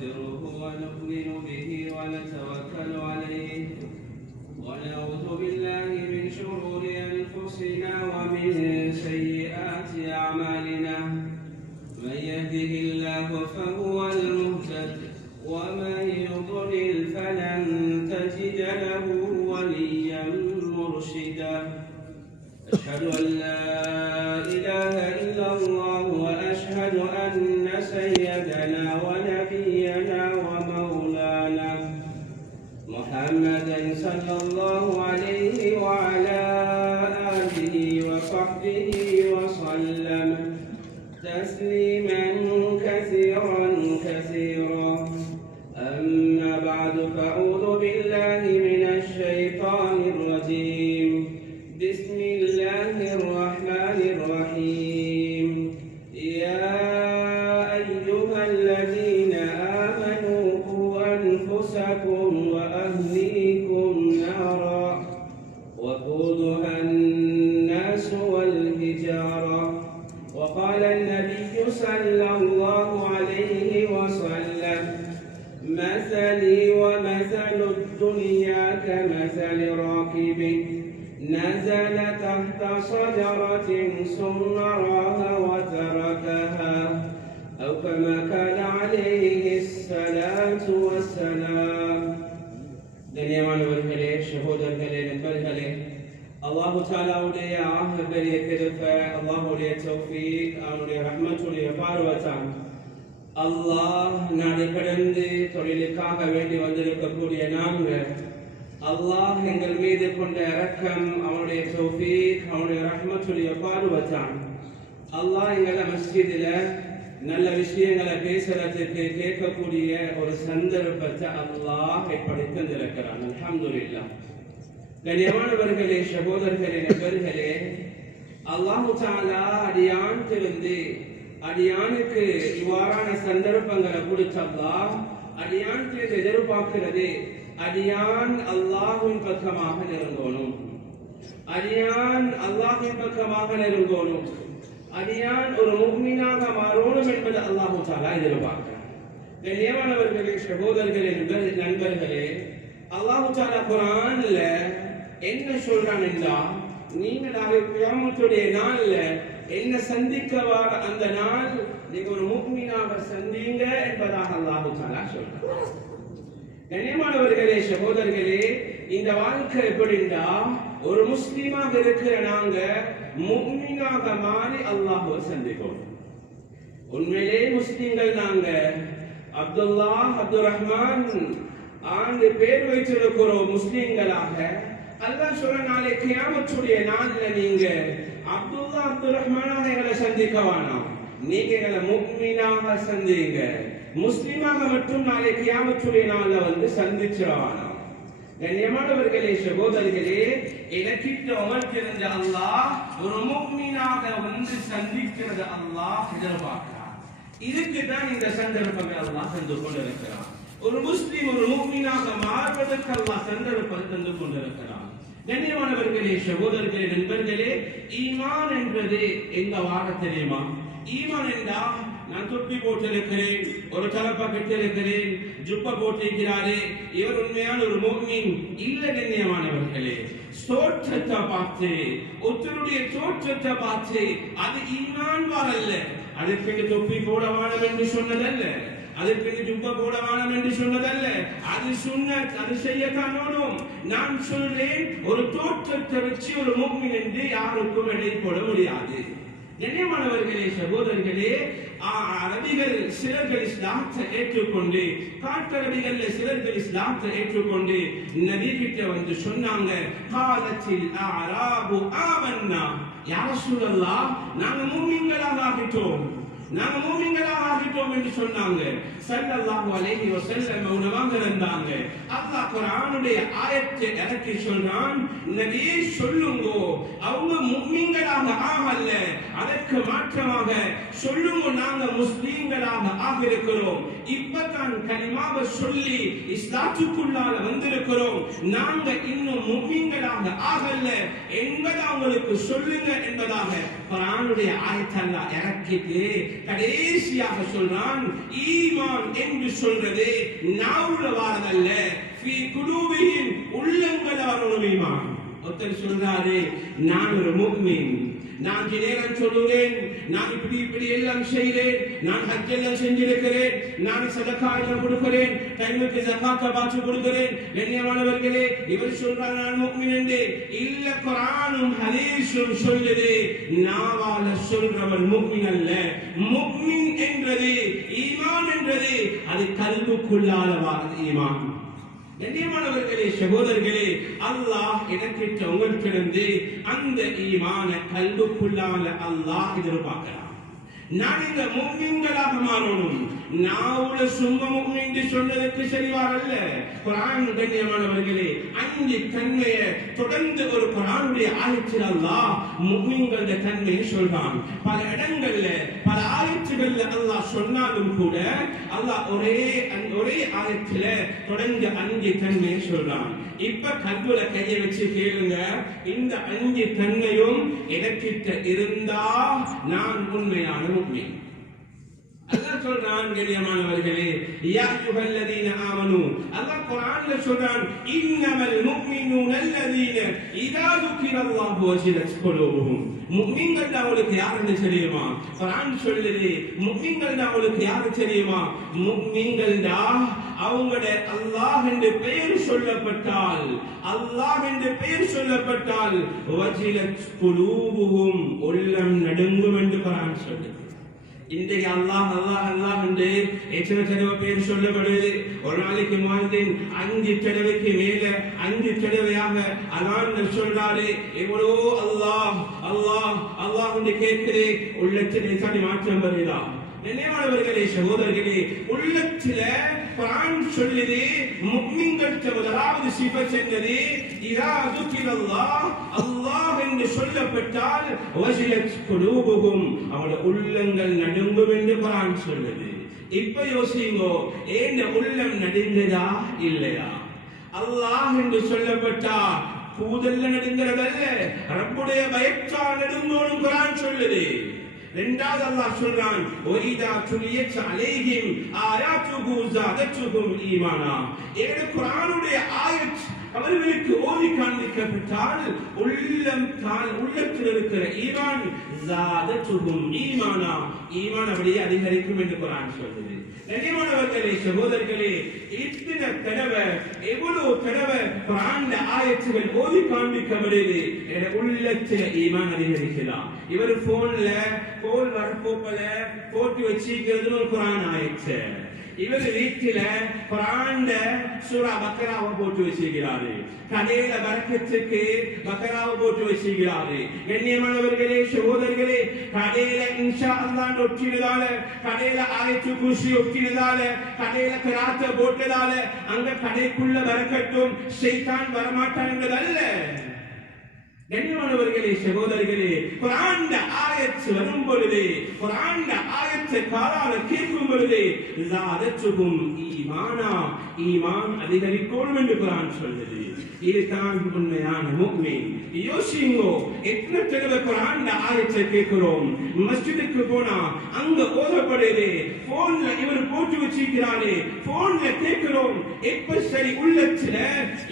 ونستغفره ونؤمن به ونتوكل عليه ونعوذ بالله من شرور أنفسنا ومن سيئات أعمالنا من يهده الله فهو المهتد ومن يضلل فلن تجد له وليا مرشدا أشهد أن لا إله إلا الله وأشهد أن سيدنا ونبينا ومولانا محمدا صلى الله عليه وعلى آله وصحبه وسلم تسليما كثيرا كثيرا أما بعد فأعوذ بالله من الشيطان الرجيم بسم الله الرحمن الرحيم يا أيها الذين آمنوا قوا أنفسكم وأهليكم نارا وقودها الناس والحجارة وقال النبي صلى الله عليه وسلم مثلي ومثل الدنيا كمثل راكب نزل تحت شجرة ثم راها وتركها أو كما قال عليه الصلاة والسلام. கண்ணியமானவர்களே, சகோதரர்களே, நண்பர்களே, அல்லாஹு தஆலாவுடைய ஆகப்பெரிய கிருபை, அல்லாஹ்வுடைய தௌஃபீக், அவனுடைய ரஹ்மத்துடைய பார்வத்தான் அல்லாஹ் நாடு கடந்து தொழிலுக்காக வேண்டி வந்திருக்கக்கூடிய நாங்கள் அல்லாஹ் எங்கள் மீது கொண்ட இரக்கம், அவனுடைய தௌஃபீக், அவனுடைய ரஹ்மத்துடைய பார்வத்தான் அல்லாஹ் எங்களை மஸ்ஜிதில் நல்ல விஷயங்களை பேசுறதுக்கு கேட்கக்கூடிய ஒரு சந்தர்ப்பத்தை அல்லாஹ் ஏற்படுத்தி தந்திருக்கிறான். அல்ஹம்துலில்லாஹ். கண்ணியமானவர்களே, சகோதரர்களே, நண்பர்களே, அல்லாஹு தஆலா அடியான்கிருந்து அடியானுக்கு இவ்வாறான சந்தர்ப்பங்களை கொடுத்தல்லா அடியானுக்கு எதிர்பார்க்கிறது அடியான் அல்லாஹ்வின் பக்கமாக நெருங்கணும், அடியான் அல்லாஹ்வின் பக்கமாக நெருங்கணும், அடியான் ஒரு முஃமினாக மாறணும் என்பது அல்லாஹு தஆலா எதிர்பார்க்கிறார். கண்ணியமானவர்களே, சகோதரர்களே, நண்பர்களே, அல்லாஹு தஆலா குர்ஆன்ல என்ன சொல்றான் என்றால், நீங்க நாளை கியாமத்துடைய நாள்ல என்ன சந்திக்க வர அந்த நாள் நீங்க ஒரு முஃமினாக சந்திங்க என்பதாக அல்லாஹ் தஆலா சொல்றார். கண்ணியமானவர்களே, சகோதரர்களே, இந்த வாழ்க்கை எப்படின்னா ஒரு முஸ்லிமாக இருக்கிற நாங்க முஃமினாக மாறி அல்லாஹ்வை சந்திக்கணும். உண்மையிலே முஸ்லிம்கள் நாங்க அப்துல்லா, அப்துல் ரஹ்மான் ஆண்டு பேர் வைத்திருக்கிறோம் முஸ்லிம்களாக. அல்லாஹ் சொல்ற நாளை கியாமத்துடைய நாள்ல நீங்க அப்துல்லா, அப்துல் ரஹ்மானாக எங்களை சந்திக்க வேணாம், நீங்க எங்களை முஃமினாக சந்திங்க, முஸ்லிமாக மட்டும் நாளை கியாமத்துடைய நாள்ல வந்து சந்திச்சிருவானா. கண்ணியமானவர்களே, சகோதரர்களே, எனக்கிட்ட அமர்ந்திருந்த அல்லாஹ் ஒரு முஃமினாக வந்து சந்திக்கிறது அல்லாஹ் எதிர்பார்க்கிறார். இதுக்கு தான் இந்த சந்தர்ப்பங்கள் அல்லாஹ் தந்து கொண்டிருக்கிறார். ஒரு முஸ்லிம் ஒரு முஃமினாக மாறுவதற்கு அல்லாஹ் சந்தர்ப்பம் தந்து கொண்டிருக்கிறார். கண்ணியமானவர்களே, சகோதரர்களே, நண்பர்களே, ஈமான் என்பது எங்க வார தெரியுமா? ஈமான் என்றால் நான் தொப்பி போட்டிருக்கிறேன், ஒரு தலப்பா பெற்றிருக்கிறேன், ஜுப்பா போட்டிருக்கிறாரே, இவர் உண்மையான ஒரு முஃமின் இல்ல. கண்ணியமானவர்களே, தோற்றத்தை பார்த்து, ஒருத்தருடைய தோற்றத்தை பார்த்து அது ஈமான் வரல்ல. அதற்கு தொப்பி போட வேணும் என்று சொன்னதல்ல, அதற்கு ஜுப்பா போட வேணும் என்று சொன்னதல்ல, அது சுன்னத், அது செய்யத்தான் வேணும். நான் சொல்றேன், ஒரு தோற்றத்தை வச்சு ஒரு முஃமின் என்று யாருக்கும் எடை போட முடியாது. கண்ணியமானவர்களே, சகோதரர்களே, அரபிகள் சிலர்கள் இஸ்லாத்தை ஏற்றுக்கொண்டு, காட்டரபிகள் சிலர்கள் இஸ்லாத்தை ஏற்றுக்கொண்டு நபி கிட்ட வந்து சொன்னாங்க, காலத்தில் அஅராபு ஆமன்னா, யா ரசூலல்லாஹ், நாங்க முஃமின்களாக ஆகிட்டோம், நாங்க மூமின்களாக ஆகிட்டோம் என்று சொன்னாங்க. ஸல்லல்லாஹு அலைஹி வஸல்லம் மௌனமாக இருந்தாங்க. அல்லாஹ் குர்ஆனுடைய ஆயத்தை இறக்கி சொல்றான், நபியே சொல்லுங்க, அவங்க முஃமின்களாக ஆகல, அதற்கு மாற்றமாக சொல்லுங்க, நாங்க முஸ்லிம்களாக ஆகியிருக்கிறோம். இப்பதான் கலிமாவை சொல்லி இஸ்லாத்துக்குள்ளால வந்திருக்கிறோம், நாங்க இன்னும் முஃமின்களாக ஆகல என்பதை அவங்களுக்கு சொல்லுங்க என்பதாக குர்ஆனுடைய ஆயத்தை அல்லாஹ் இறக்கிட்டு கடைசியாக சொல்றான், ஈமான் என்று சொல்றது நாவுல வாரதல்ல, ஃபீ குலூபிஹிம் உள்ளங்கள்ல வரணும் ஈமான். ஒருத்தர் சொல்றாரு, நான் ஒரு முஃமின், நான் நேரம் சொல்லுறேன், நான் இப்படி எல்லாம் செய்கிறேன், நான் ஹஜ் எல்லாம் செஞ்சிருக்கிறேன், நான் சதகா எல்லாம் கொடுக்கிறேன், டைமுக்கு ஜகாத் பாச்சு கொடுக்கிறேன். கண்ணியமானவர்களே, இவர் சொல்றார் நான் முஃமின் என்று. இல்ல, குர்ஆனும் ஹதீஸும் சொல்லுது, நாவால சொல்றவன் முஃமின் அல்ல. முஃமின் என்றது, ஈமான் என்றது அது கல்புக்குள்ளால வாரது ஈமான். கண்ணியமானவர்களே, சகோதரர்களே, அல்லாஹ் எனக்கு உங்களிடமிருந்து அந்த ஈமான கல்புக்குள்ளால அல்லாஹ் எதிர்பார்க்கிறான். நான் இந்த முஃமின்களாக மாறணும். நாவுல சும்மா முஃமின் என்று சொன்னதற்கு சரிவாரல்ல. குர்ஆன் கண்ணியமானவர்களே, அஞ்சு தன்மையை தொடர்ந்து ஒரு குர்ஆனுடைய ஆயத்தில் அல்லாஹ் முஃமின்களுடைய தன்மையை சொல்றான். பல இடங்கள்ல பல ஆயத்துகள்ல அல்லாஹ் சொன்னாலும் கூட அல்லாஹ் ஒரே ஆயத்துல தொடர்ந்து அஞ்சு தன்மையை சொல்றான். இப்ப கல்புல கையை வச்சு கேளுங்க, இந்த அஞ்சு தன்மையும் எனக்கிட்ட இருந்தா நான் உண்மையான முஃமின். அல்லாஹ் சொல்றான், கண்ணியமானவர்களே, யா அய்யுஹல்லதீன ஆமனூ, அல்லாஹ் குர்ஆன்ல சொல்றான், இன்னமல் முஃமினூன அல்லதீன இதா ذுகிரல்லாஹு வஜிலத் குலூபுஹும். முஃமின்கள் அவங்களுக்கு யாருன்னு தெரியுமா? குர்ஆன் சொல்லுது, முஃமின்கள் அவங்களுக்கு யாரு தெரியுமா? முஃமின்கள் அவங்களோட அல்லாஹ் என்று பெயர் சொல்லப்பட்டால், அல்லாஹ் என்று பெயர் சொல்லப்பட்டால் வஜிலத் குலூபுஹும், உள்ளம் நடுங்கும் என்று குர்ஆன் சொல்லுது. இன்றைக்கு அல்லாஹ் அல்லாஹ் அல்லாஹ் என்று எத்தனை தடவை பேர் சொல்லப்படுது? ஒரு நாளைக்கு முஅத்தின் 5 தடவைக்கு மேல 5 தடவையாக அதான் சொல்றாரு. எவ்வளோ அல்லாஹ் அல்லாஹ் அல்லாஹ் என்று கேட்குது, உள்ளத்தில் சாதி மாற்றம் வருதா? நினைவாளர்களே, சகோதரர்களே, உள்ளத்தில குர்ஆன் சொல்லுது, முஃமின்கள் முதலாவது சிஃபத் என்னது? இதா ذுகிரல்லாஹ், அல்லாஹ் என்று சொல்லப்பட்டால் வஜிலத் குலூபுஹும், அவருடைய உள்ளங்கள் நடுங்கும் என்று குர்ஆன் சொல்லுது. இப்ப யோசிங்க, ஏன் உள்ளம் நடுங்குதா இல்லையா? அல்லாஹ் என்று சொல்லப்பட்டா கூதல்ல நடுங்கிறதல்ல, ரப்புடைய பயத்தால் நடுங்கணும் குர்ஆன் சொல்லுது. இரண்டாவது அல்லாஹ் சொல்றான், ஒய்தா துலியத் அலைஹிம் ஆயாத்துஹு ஸாதத்துஹும் ஈமானா. ஏழு குர்ஆனுடைய ஆயத் அவர்களுக்கு ஓதி காண்பிக்கப்பட்டால் உள்ளத்தில் இருக்கிற ஈமான் ஸாதத்துஹும் ஈமானா, ஈமான் அப்படியே அதிகரிக்கும் என்று குர்ஆன் சொல்லுது. கண்ணியமானவர்களே, சகோதரர்களே, இத்தனை தடவை எவ்வளவு தடவை குர்ஆன்ல ஆயத்துகள் ஓதி காண்பிக்கப்படுது, உள்ளத்தில் ஈமான் அதிகரிக்கலாம். இவர் போன் வரப்போப்பல போட்டு வச்சிருக்கிறது ஒரு குர்ஆன் ஆயத்து. இவர் வீட்டில குர்ஆன்ல சூரா பக்ராவை போட்டு வச்சிருக்கிறாரு. கடையில பரக்கத்துக்கு பக்ராவை போட்டு வச்சிருக்கிறாரு. கண்ணியமானவர்களே, சகோதரர்களே, கடையில இன்ஷா அல்லாஹ் ஒட்டினதால, கடையில ஆயத்து குர்சி ஒட்டினதால, கடையில கிராத்த போட்டதால அங்க கடைக்குள்ள வரக்கட்டும் ஷைத்தான் வரமாட்டான் என்பதல்ல. கண்ணியமானவர்களே, சகோதரர்களே, குர்ஆன் ஆயத் வரும் பொழுது, குர்ஆன் ஆயத்தை காதால கேட்கும் பொழுது ஸாதத்துஹும் ஈமானா, ஈமான் அதிகரிக்கும் என்று குர்ஆன் சொல்லுது. இதுதான் உண்மையான முஃமின். யோசிங்கோ, எத்தனை தடவை குர்ஆன் ஆயத்தை கேட்கிறோம்? மஸ்ஜிதுக்கு போனா அங்க ஓதப்படுது, போன்ல இவர் போட்டு வச்சிருக்கிறாரு, போன்ல கேட்கிறோம். எப்ப சரி உள்ளத்துல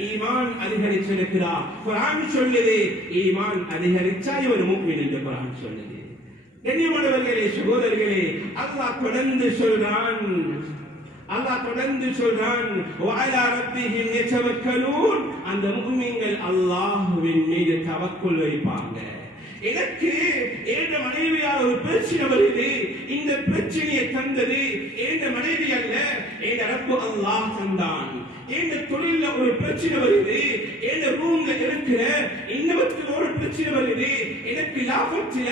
ஈமான் அதிகரிச்சிருக்கிறார். குர்ஆன் சொல்லுது, ஈமான் அதிகரிச்சா இவர் முஃமின் என்று குர்ஆன் சொல்லுது. கண்ணியமானவர்களே, சகோதரர்களே, அல்லாஹ் தொடர்ந்து சொல்றான் வஅலா ரப்பிஹிம் யதவக்கலூன், அந்த முஃமின்கள் அல்லாஹ்வின் மீது தவக்குல் வைப்பாங்க. எனக்கு ஏண்ட மனைவியால் ஒரு பிரச்சனை வருது, இந்த பிரச்சனையை தந்தது ஏண்ட மனைவி அல்ல, ஏண்ட ரப்பு அல்லாஹ் தந்தான். ஏண்ட தொழில ஒரு பிரச்சனை வருது, ஏண்ட ரூம்ல இருக்கிற இன்னவற்றில் ஒரு பிரச்சனை வருது, எனக்கு லாபத்தில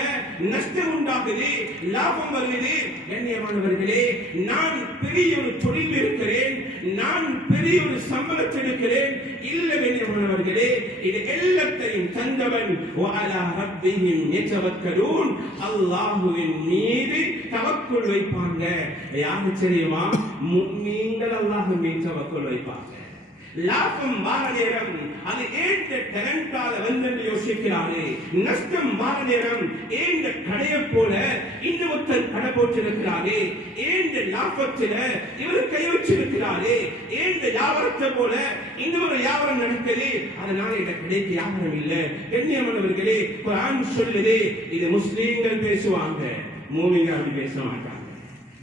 நஷ்டம் உண்டாகுது, லாபம் வருது. கண்ணியமானவர்களே, நான் பெரிய ஒரு தொழில் இருக்கிறேன், நான் பெரிய ஒரு சம்பளத்தை எடுக்கிறேன் இல்ல. கண்ணியமானவர்களே, இது எல்லாத்தையும் தந்தவன் வஅலா ரப்பிஹிம் யதவக்கலூன், அல்லாஹ்வின் மீது தவக்குல் வைப்பாங்க. யாரு தெரியுமா? முஃமின்கள் பெண்கள் அல்லாஹ்வின் மீது தவக்கல் வைப்பாங்க. லாபம் வார நேரம் அது ஏற்ற டேலண்டால வந்து யோசிக்கிறாரு. நஷ்டம் வார நேரம் ஏந்த கடையை போல இன்னொருத்தர் கடை போட்டிருக்கிறாரு. ஏந்த லாபத்துல இவர் கை வச்சிருக்கிறாரு. ஏந்த வியாபாரத்தை போல இன்னொரு வியாபாரம் நடக்குது. அதனால இந்த கடைக்கு வியாபாரம் இல்லை. கண்ணியமானவர்களே, குர்ஆன் சொல்லுது இது முஸ்லீம்கள் பேசுவாங்க, மூமின்கள் அப்படி பேச மாட்டாங்க.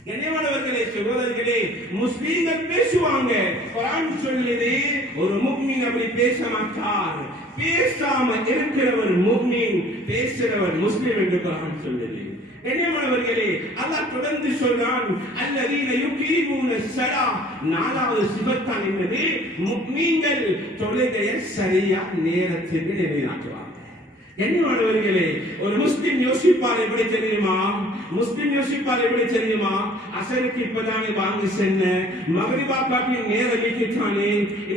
கண்ணியமானவர்களே, சகோதரர்களே, முஸ்லீம்கள் பேசுவாங்க. குர்ஆன் சொல்லுது ஒரு முஃமின் அப்படி பேச மாட்டார். பேசாம இருக்கிறவர் முஃமின், பேசுறவர் முஸ்லிம் என்று குர்ஆன் சொல்லுது. கண்ணியமானவர்களே, அல்லாஹ் தொடர்ந்து சொல்றான் அல்லதீன யுகீமூன ஸலா. நாலாவது சிபத்தான் என்னது? முஃமின்கள் தொழுகையை சரியா நேரத்துக்கு நிறைவேற்றுவாங்க. கண்ணியமானவர்களே, ஒரு முஸ்லிம் யோசிப்பார் எப்படி தெரியுமா? முஸ்லிம் யோசிப்பார் எப்படி தெரியுமா? அசருக்கு இப்பதானே வாங்கி சென்ன, மகரிபா காட்டி நேரம் வீட்டுத்தானே,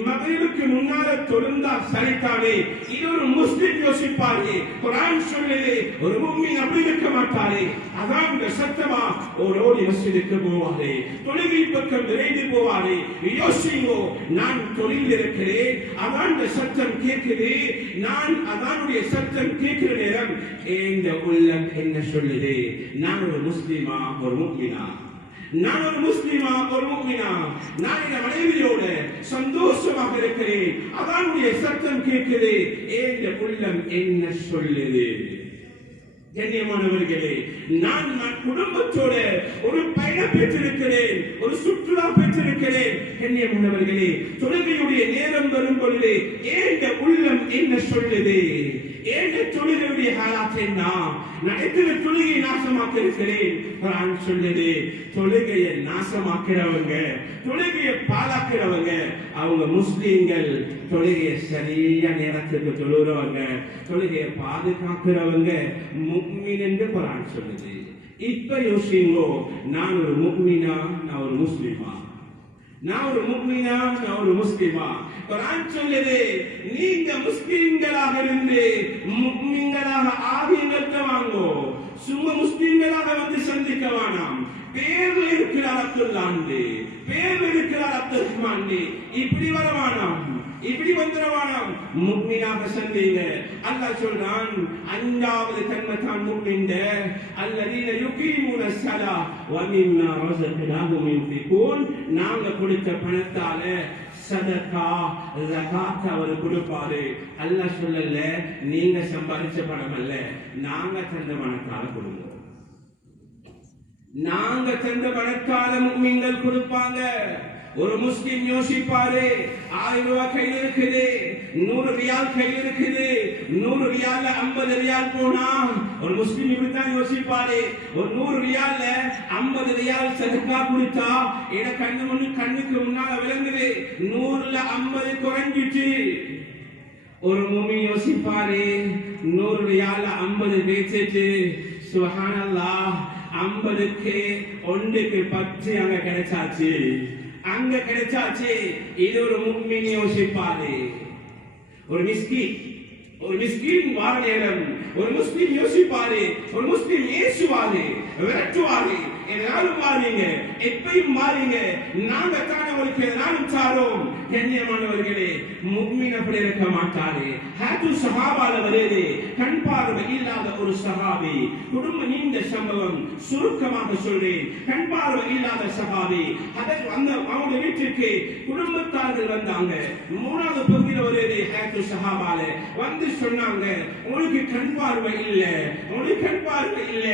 மகரிபுக்கு முன்னால தொழுந்தா சரித்தானே. இது ஒரு முஸ்லிம் யோசிப்பாரு. குர்ஆன் சொல்லுது ஒரு முஃமின் அப்படி இருக்க மாட்டாரே. அதான் சத்தமா ஓடி மஸ்ஜிதுக்கு போவாரே, தொழுகை பக்கம் விரைந்து போவாரே. யோசிங்கோ, நான் தொழில் இருக்கிறேன், அதான் சத்தம் கேட்குது, நான் அதானுடைய சத்தம் கேட்கிற நேரம் இந்த உள்ளம் என்ன சொல்லுது? நான் ஒரு முஸ்லிமா ஒரு முஃமினா? நான் ஒரு முஸ்லிமா ஒரு முஃமினா? நான் இந்த மனைவியோட சந்தோஷமாக இருக்கிறேன், அதானுடைய சத்தம் கேட்குது, இந்த உள்ளம் என்ன சொல்லுது? கண்ணியமானவர்களே, நான் குடும்பத்தோட ஒரு பயணம் பெற்றிருக்கிறேன், ஒரு சுற்றுலா பெற்றிருக்கிறேன். கண்ணியமானவர்களே, தொழுகையுடைய நேரம் வரும் பொழுது ஏந்த உள்ளம் என்ன சொல்லுது? ஏந்த தொழுகையுடைய ஹாலாத் என்ன? நடக்கிற தொழுகையை நாசமாக்க இருக்கிறேன். குர்ஆன் சொல்லுது தொழுகையை நாசமாக்கிறவங்க, தொழுகையை பாழாக்கிறவங்க அவங்க முஸ்லீம்கள். தொழுகையை சரியா நேரத்துக்கு தொழுகிறவங்க, தொழுகையை பாதுகாக்கிறவங்க முஃமின் என்று குர்ஆன் சொல்லுது. இப்ப யோசிங்கோ, நான் ஒரு முஃமினா நான் ஒரு முஸ்லிமா? நான் ஒரு முஃமினா நான் ஒரு முஸ்லிமா? குர்ஆன் சொல்லுது நீங்க முஸ்லிம்களாக இருந்து முஃமின்களாக ஆகியவற்ற வாங்கோ. சும்மா முஸ்லிம்களாக வந்து சந்திக்க வேணாம். பேர்ல இருக்கிறார் அப்துல்லாண்டு, பேர்ல இருக்கிறார் அப்துல் ரஹ்மான், இப்படி வர வேணாம், இப்படி வந்துடவானாம். முஃமினாக சந்தீங்க. அல்லாஹ் சொல்றான் அஞ்சாவது தன்மைதான் முஃமின். அல்லதீன யுகீமூன ஸலா வ மிம்மா ரஸக்னாஹும் யுன்ஃபிகூன். நாங்க கொடுத்த பணத்தால சதகா ஜகாத் அவர் கொடுப்பாரு. அல்லாஹ் சொல்லல நீங்க சம்பாதிச்ச பணம் அல்ல, நாங்க தந்த பணத்தால கொடுங்க. நாங்க தந்த பணத்தால முஃமின்கள் கொடுப்பாங்க. ஒரு முஸ்லிம் யோசிப்பாரு 1000 ரூபாய் கையில் இருக்குது, 100 ரியால் கையில் இருக்குது, 100 ரியால்ல 50 ரியால் போனா ஒரு முஸ்லிம் இப்படித்தான் யோசிப்பாரு. ஒரு 100 ரியால்ல 50 ரியால் சதக்கா கொடுத்தா என கண்ணுக்கு முன்னால விளங்குது 100ல 50 குறைஞ்சிட்டு. ஒரு முஃமின் யோசிப்பாரு 100 ரியால்ல 50 பேசிட்டு சுப்ஹானல்லாஹ் 50க்கு 1க்கு 10 அங்க கிடைச்சாச்சு, அங்க கிடைச்சாச்சு. இது ஒரு முஃமின் யோசிப்பாரு. ஒரு மிஸ்கின் வார நேரம் ஒரு முஸ்லிம் யோசிப்பாரு, ஒரு முஸ்லிம் ஏசுவாரு, விரட்டுவாரு. என்னாலும் மாறீங்க, எப்பயும் மாறீங்க, நாங்க தான் உங்களுக்கு எதனாலும் சாரோம். கண்ணியமானவர்களே, முஃமின் அப்படி இருக்க மாட்டாரு. ஹாது சஹாபால வருது கண் பார்வை இல்லாத ஒரு சஹாபி. குடும்ப நீண்ட சம்பவம் சுருக்கமாக சொல்றேன். கண் பார்வை இல்லாத சஹாபி அவங்க வீட்டுக்கு குடும்பத்தார்கள் வந்தாங்க. 3வது பகுதியில் வருது ஹாது சஹாபால வந்து சொன்னாங்க உங்களுக்கு கண் பார்வை இல்ல, உங்களுக்கு கண் பார்வை இல்ல,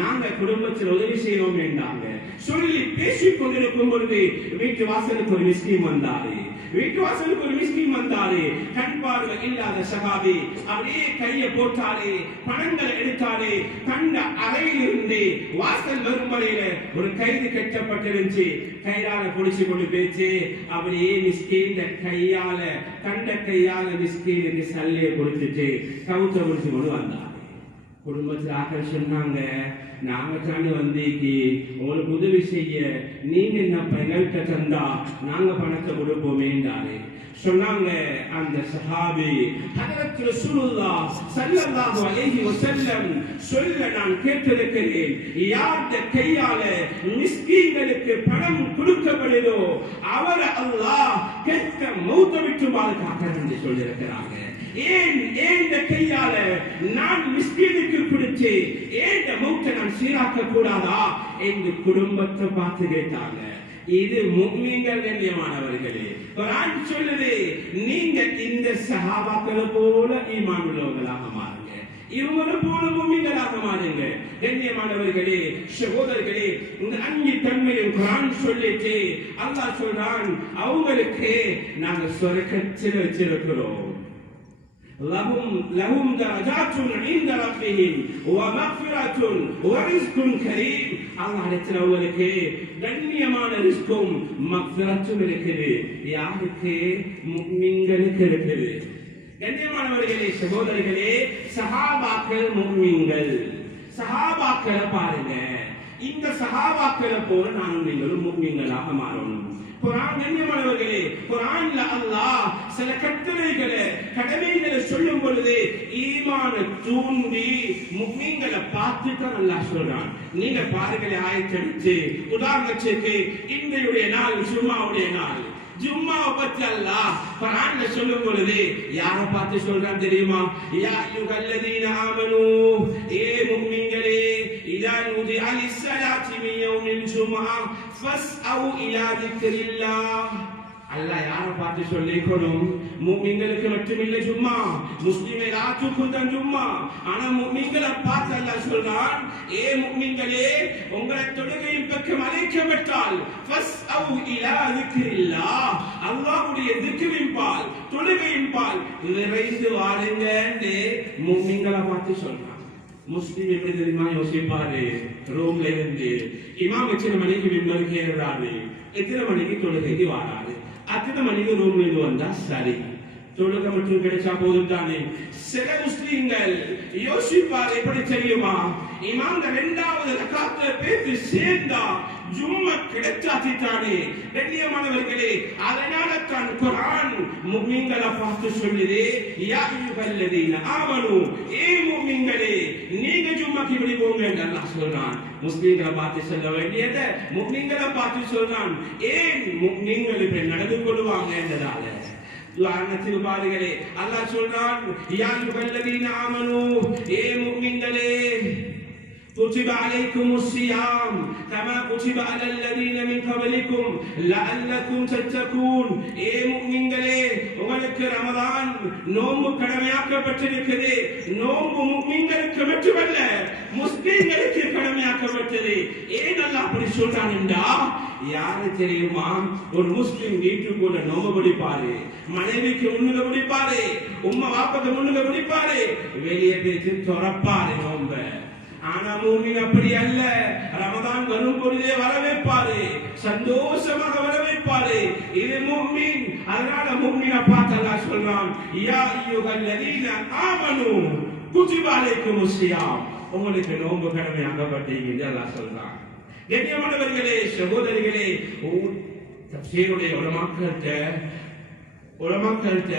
நாங்க குடும்பத்தில் உதவி செய்வோம் என்றாங்க. சொல்லி பேசிக் கொண்டிருக்கும் பொழுது வீட்டு வாசலுக்கு ஒரு மிஸ்கின் வந்தாரு. கண் பார்வை இல்லாத சஹாபி அப்படியே கையை போட்டாரு, பணங்களை எடுத்தாரு. கண்ட அறையில் இருந்து வாசல் வரும் வரையில ஒரு கைது கட்டப்பட்டிருந்துச்சு. கையால பிடிச்சு கொண்டு போயிச்சு. அப்படியே மிஸ்கின் கையால கண்ட கையால மிஸ்கினுக்கு சல்லையை கொடுத்துட்டு கவுத்த பிடிச்சு கொண்டு வந்தார். குடும்பத்தில் ஆக்கள் சொன்னாங்க நாங்க தாண்டி வந்தீங்க, உங்களுக்கு உதவி செய்ய நீங்க என்ன எங்கள்கிட்ட தந்தா நாங்க பணத்தை கொடுப்போமேன்றாரு. சொன்னாங்க அந்த சஹாபி ஹஜ்ரத் ரசூலுல்லாஹ் ஸல்லல்லாஹு அலைஹி வஸல்லம் சொல்ல நான் கேட்டிருக்கிறேன், யார்ட கையால மிஸ்கீன்களுக்கு பணம் கொடுக்கப்படுதோ அவ அவரை அல்லாஹ் கேட்க மௌத்த விட்டு பாதுகாக்க என்று சொல்லியிருக்கிறாங்க. ஏன் இந்த கையால நான் மிஸ்கீனுக்கு பிடிச்சு ஏன் மௌத்தை நான் சீராக்க கூடாதா என்று குடும்பத்தை பார்த்து கேட்டாங்க. இது முஃமின்கள் கண்ணியமானவர்களே. குர்ஆன் சொல்லுது, நீங்க இந்த சஹாபாக்களை போல ஈமான் உள்ளவர்களாக மாறுங்க, இவங்களை போல முஃமின்களாக மாறுங்க. கண்ணியமானவர்களே, சகோதரர்களே, இந்த அஞ்சு தன்மையும் குர்ஆன் சொல்லிட்டு அல்லாஹ் சொல்றான், அவங்களுக்கு நாங்க சொர்க்கத்தில் வச்சிருக்கிறோம். لهم درجات عند ربهم ومغفرة ورزق كريم. அல்லாஹ் இடத்துல அவங்களுக்கு கண்ணியமான ரிஸ்கும் மக்ஃபிரத்தும் இருக்குது. யாருக்கு? முஃமின்களுக்கு இருக்குது. கண்ணியமானவர்களே, சகோதரர்களே, சஹாபாக்கள் முஃமின்கள். சஹாபாக்களை பாருங்க, இந்த சஹாபாக்களை போல நானும் நீங்களும் முஃமின்களாக மாறணும். குர்ஆன் கண்ணியமானவர்களே, குர்ஆன்ல அல்லாஹ் சில கட்டளைகளை கடமைகளை சொல்லும் பொழுது ஈமானை தூண்டி முஃமின்களை பார்த்துட்டு அல்லாஹ் சொல்றான். நீங்க பாருங்களே, ஆயத்தடிச்சு உதாரணத்துக்கு இன்றைய நாள் ஜும்மாவுடைய நாள். ஜும்மாவை பத்தி அல்லாஹ் குர்ஆன்ல சொல்லும் பொழுது யாரை பார்த்து சொல்றான் தெரியுமா? யா அய்யுஹல்லதீன ஆமனூ, ஏ முஃமின்களே, இதா நுதிஅ லிஸ்ஸலாத்தி மின் யௌமில் ஜும்ஆ ஃபஸ்அவு இலா திக்ரில்லாஹ். அல்லாஹ் யாரை பார்த்து சொல்லிக்கணும்? முஃமின்களுக்கு மட்டுமில்லை ஜும்மா, முஸ்லிம் எல்லாத்துக்கும் தான் ஜும்மா. ஆனா முஃமின்களை பார்த்து அல்லாஹ் சொல்றான், ஏ முஃமின்களே, உங்களை தொழுகையின் பக்கம் அழைக்கப்பட்டால் ஃபஸ்அவு இலா திக்ரில்லாஹ், அல்லாஹ்வுடைய திக்ரின் பால், தொழுகையின் பால் நிறைந்து வாருங்க என்று முஃமின்களை பார்த்து சொல்றான். முஸ்லிம் எப்படி தெரியுமா யோசிப்பாரு? ரோம்ல இருந்து இமாம் எத்தனை மணிக்கு மிம்பருக்கு ஏறுறாரு, எத்தனை மணிக்கு தொழுகைக்கு வாராரு, அத்தனை மணிக்கு ரூம்ல இருந்து வந்தா சரி, தொழுகை மட்டும் கிடைச்சா போதும் தானே. சில முஸ்லிம்கள் யோசிப்பார் எப்படி தெரியுமா? இமாம் இரண்டாவது ரக்காத்துல பேத்து சேர்ந்தா ஜும்மா கிடைச்சாச்சு தானே. கண்ணியமானவர்களே, அதனால தான் குர்ஆன் முஃமின்களை பார்த்து சொல்லுது, யா அய்யுஹல்லதீன ஆமனூ, ஏ முஃமின்களே, நீங்க ஜும்மாக்கு இப்படி போங்க என்று அல்லாஹ் சொல்றான். முஸ்லிம்களை பார்த்து சொல்ல வேண்டியதை முஃமின்களை பார்த்து சொல்றான். ஏன் முஃமின்கள் இப்படி நடந்து கொள்வாங்க என்றதால உதாரணத்துக்கு பாருங்களே, அல்லாஹ் சொல்றான், யா அய்யுஹல்லதீன ஆமனூ, ஏ முஃமின்களே, كتب عليكم الصيام كما كتب على الذين من قبلكم لعلكم تتقون. ஏ முஃமின்களே, உங்களுக்கு ரமதான் நோன்பு கடமையாக்கப்பட்டிருக்கிறது. நோன்பு முஃமின்களுக்கு மட்டுமல்ல, முஸ்லிம்களுக்கு கடமையாக்கப்பட்டது. ஏன் அல்லாஹ் அப்படி சொல்றான் என்றா, யாரு தெரியுமா? ஒரு முஸ்லிம் வீட்டுக்குள்ள நோன்பு பிடிப்பாரு, மனைவிக்கு முன்னுக்கு பிடிப்பாரு, உம்மா வாப்பாக்கு முன்னுக்கு பிடிப்பாரு, வெளியே பேச்சு துறப்பாரு நோன்ப. ஆனா மூமின் அப்படி அல்ல. ரமதான் வரும் பொழுதே வரவேற்பாரு, சந்தோஷமாக வரவேற்பாரு. இது மூமின். அதனால மூமினை பார்த்து அல்லாஹ் சொல்றான், யா அய்யுஹல்லதீன ஆமனூ குதிப அலைக்குமுஸ் ஸியாம், உங்களுக்கு நோன்பு கடமையாக்கப்பட்டீங்க அல்லாஹ் சொல்றான். கண்ணியமானவர்களே, சகோதரிகளே, தஃசீருடைய உலமாக்கள்கிட்ட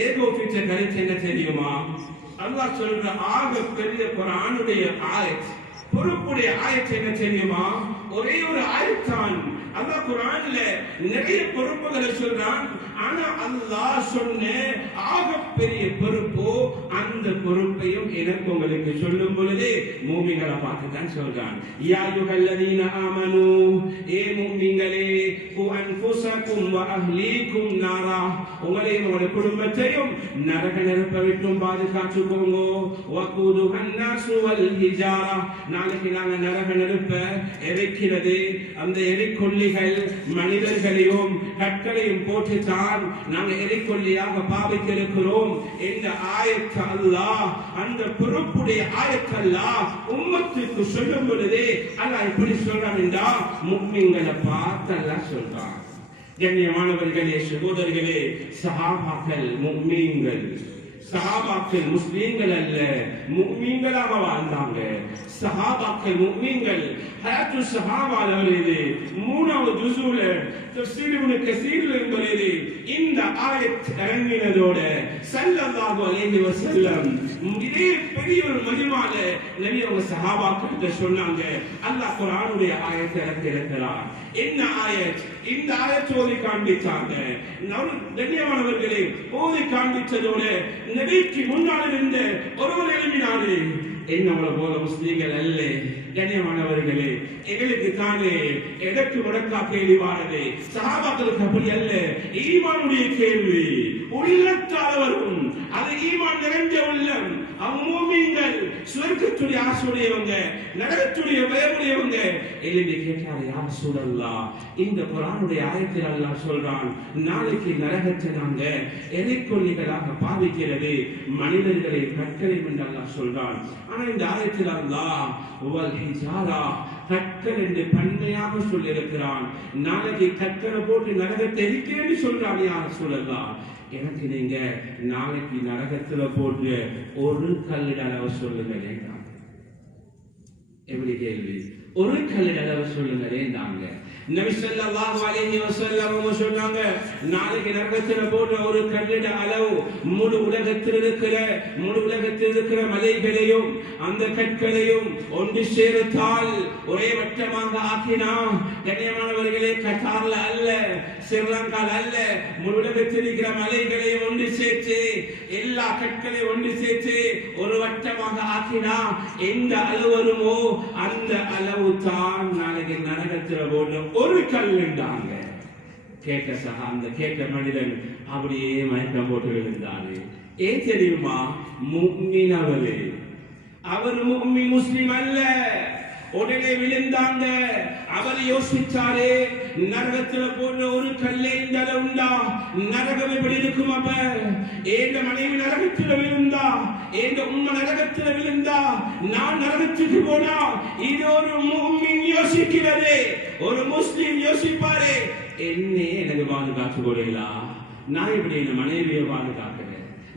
ஏகோபித்த கருத்து என்ன தெரியுமா? அல்லாஹ் சொல்ற ஆக பெரிய குர்ஆனுடைய ஆயத், பொறுப்புடைய ஆயத் என்ன தெரியுமா? ஒரே ஒரு ஆயத் தான். அல்லாஹ் குர்ஆன்ல நிறைய பொறுப்புகளை சொல்றான். ஆனா அல்லாஹ் சொன்ன ஆக பெரிய பொறுப்பு, அந்த பொறுப்பையும் எனக்கு உங்களுக்கு சொல்லும் பொழுது மூமின்களை பார்த்து தான் சொல்றான். யா அய்யுஹல்லதீன ஆமனூ, ஏ முஃமின்களே, கு அன்ஃபுஸகும் வ அஹ்லீகும் நாரா, உங்களையும் உங்களுடைய குடும்பத்தையும் நரக நெருப்பை விட்டும் பாதுகாத்துக்கோங்க. வகூதுஹன் நாசு வல் ஹிஜாரா, நாளைக்கு நாங்க நரக நெருப்பை எரிக்கிறது, அந்த எரிக்கொல்லிகள் மனிதர்களையும் கற்களையும் போட்டுத்தான் நாங்க எரிக்கொல்லியாக பாவித்திருக்கிறோம் என்ற ஆயத் அல்லாஹ், அந்த பொறுப்புடைய ஆயத் அல்லாஹ் உம்மத்துக்கு சொல்லும் பொழுதே அல்லாஹ் எப்படி சொல்றான் என்றா, முஃமின்களை பார்த்து அல்லாஹ் சொல்றான். கண்ணியமானவர்களே, சகோதரர்களே, சஹாபாக்கள் முஃமின்கள். சஹாபாக்கள் முஸ்லிம்கள் அல்ல, முஃமின்களாக வாழ்ந்தாங்க. சஹாபாக்கள் முஃமின்கள். ஹயாத்து ஸஹாபால வருது 3வது ஜுஸூல தஃப்ஸீர் இப்னு கஸீர்ல வருது. இந்த ஆயத் இறங்கினதோட ஸல்லல்லாஹு அலைஹி வஸல்லம் இதே பெரிய ஒரு மஜ்மால நபி அவங்க சஹாபாக்கள் சொன்னாங்க, அல்லாஹ் குர்ஆனுடைய ஆயத்தை இறக்கியிருக்கிறார். என்ன ஆயத்? இந்த ஆயத்தை ஓதி காண்பிச்சாங்க. கண்ணியமானவர்களே, ஓதி காண்பிச்சதோட நபிக்கு முன்னால் இருந்த ஒருவர் எழுப்பினாரு, என்னவள போல முஸ்லீம்கள் அல்ல. கண்ணியமானவர்களே, எங்களுக்கு தானே எதற்கு முடக்கா கேள்வி வாரது? சஹாபாக்களுக்கு அப்படி அல்ல. ஈமானுடைய கேள்வி உள்ளத்தால் வரும். அது ஈமான் நிறைஞ்ச உள்ளம். அவங்க மூமின்கள், சுவர்க்கத்துடைய ஆசையுடையவங்க, நரகத்துடைய பயமுடையவங்க. எழுதி கேட்டாரு, யா ரசூலல்லாஹ், இந்த குர்ஆனுடைய ஆயத்தில் அல்லாஹ் சொல்றான், நாளைக்கு நரகத்தை நாங்க எதைக்கொல்லிகளாக பாவிக்கிறது, மனிதர்களை கற்களை என்று அல்லாஹ் சொல்றான். ஆனா இந்த ஆயத்தில் அல்லாஹ் வல் ஹிஜாரா, கற்கள் என்று பன்மையாக சொல்லியிருக்கிறான். நாளைக்கு கற்களை போட்டு நரகத்தை எரிக்கிறேன்னு சொல்றான். யா ரசூலல்லாஹ், எனக்கு நீங்க நாளைக்கு நரகத்துல போட்டு ஒரு கல்லிட அளவு சொல்லுங்க. எப்படி கேள்வி? ஒரு கல்லிட அளவு சொல்லுங்க. நபி ஸல்லல்லாஹு அலைஹி வஸல்லம் சொன்னாங்க, நாளைக்கு நரகத்துல போடுற ஒரு கல்லிட அளவு முழு உலகத்தில் இருக்கிற மலைகளையும் அந்த கற்களையும் ஒன்று சேர்த்தால் ஒரே வட்டமாக ஆக்கினா, கண்ணியமானவர்களே, கத்தார்ல அல்ல, ஸ்ரீலங்கால அல்ல, முழு உலகத்தில் இருக்கிற மலைகளையும் ஒன்று சேர்த்து எல்லா கற்களையும் ஒன்று சேர்த்து ஒரு வட்டமாக ஆக்கினா எந்த அளவு வருமோ அந்த அளவு தான் நாளைக்கு நரகத்தில் போடுற ஒரு கல் என்றாங்க. அந்த கேட்ட மனிதன் அப்படியே மயக்கம் போட்டு விழுந்தாரு. ஏன் தெரியுமா? முஃமின் அவர் முஃமின், முஸ்லிம் அல்ல. உடனே விழுந்தாங்க. அவர் யோசிச்சாரு, நரகத்துல போடுற ஒரு கல்லே இந்த அளவுண்டா, நரகம் எப்படி இருக்கும்? அப்ப ஏந்த மனைவி நரகத்துல விழுந்தா, ஏந்த உண்மை நரகத்துல விழுந்தா, நான் நரகத்துக்கு போனா, இது ஒரு முஃமின் யோசிக்கிறது. ஒரு முஸ்லிம் யோசிப்பாரு, என்ன எனக்கு பாதுகாத்து கொடுங்களா? நான் எப்படி என் மனைவியை பாதுகாக்கிறேன்?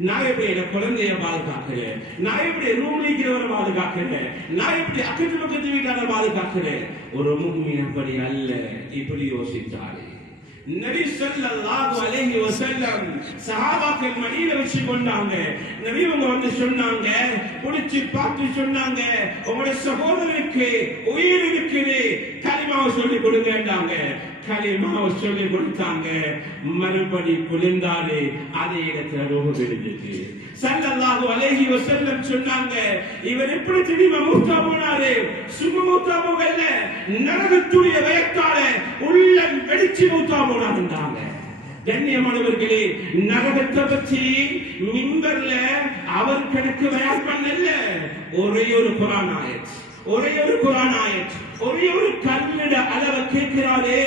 நான் எப்படி என் குழந்தைய பாதுகாக்கிறேன்? நான் எப்படி ரூம்ல இருக்கிறவரை பாதுகாக்கிறேன்? நான் எப்படி அக்கத்து பக்கத்து வீட்டார பாதுகாக்கிறேன்? ஒரு முஃமின் அப்படி அல்ல. இப்படி யோசித்தாரு. நபி ஸல்லல்லாஹு அலைஹி வஸல்லம் சஹாபாக்கள் மடியில வச்சு கொண்டாங்க. நபி அவங்க வந்து சொன்னாங்க, புடிச்சு பார்த்து சொன்னாங்க, உங்களுடைய சகோதரருக்கு உயிர் இருக்குது, கலிமாவை சொல்லி கொடுங்கன்றாங்க. கலிமாவை சொல்லி கொடுத்தாங்க. மறுபடி குளிர்ந்தாரு. அதே இடத்துல ரூஹு விடுஞ்சிச்சு. ஸல்லல்லாஹு அலைஹி வஸல்லம் சொன்னாங்க, இவர் எப்படி தெரியுமா மூத்தா போனாரு? சும்மா மூத்தா போகல, நரகத்துடைய பயத்தால உள்ளம் வெடிச்சு மூத்தா போனாருன்றாங்க. கண்ணியமானவர்களே, நரகத்தை பற்றி மிம்பர்ல அவர் கணக்கு பயான் பண்ணல. ஒரே ஒரு குர்ஆன் ஆயத், ஒரே ஒரு கல்லிட அளவை கேட்கிறாரே,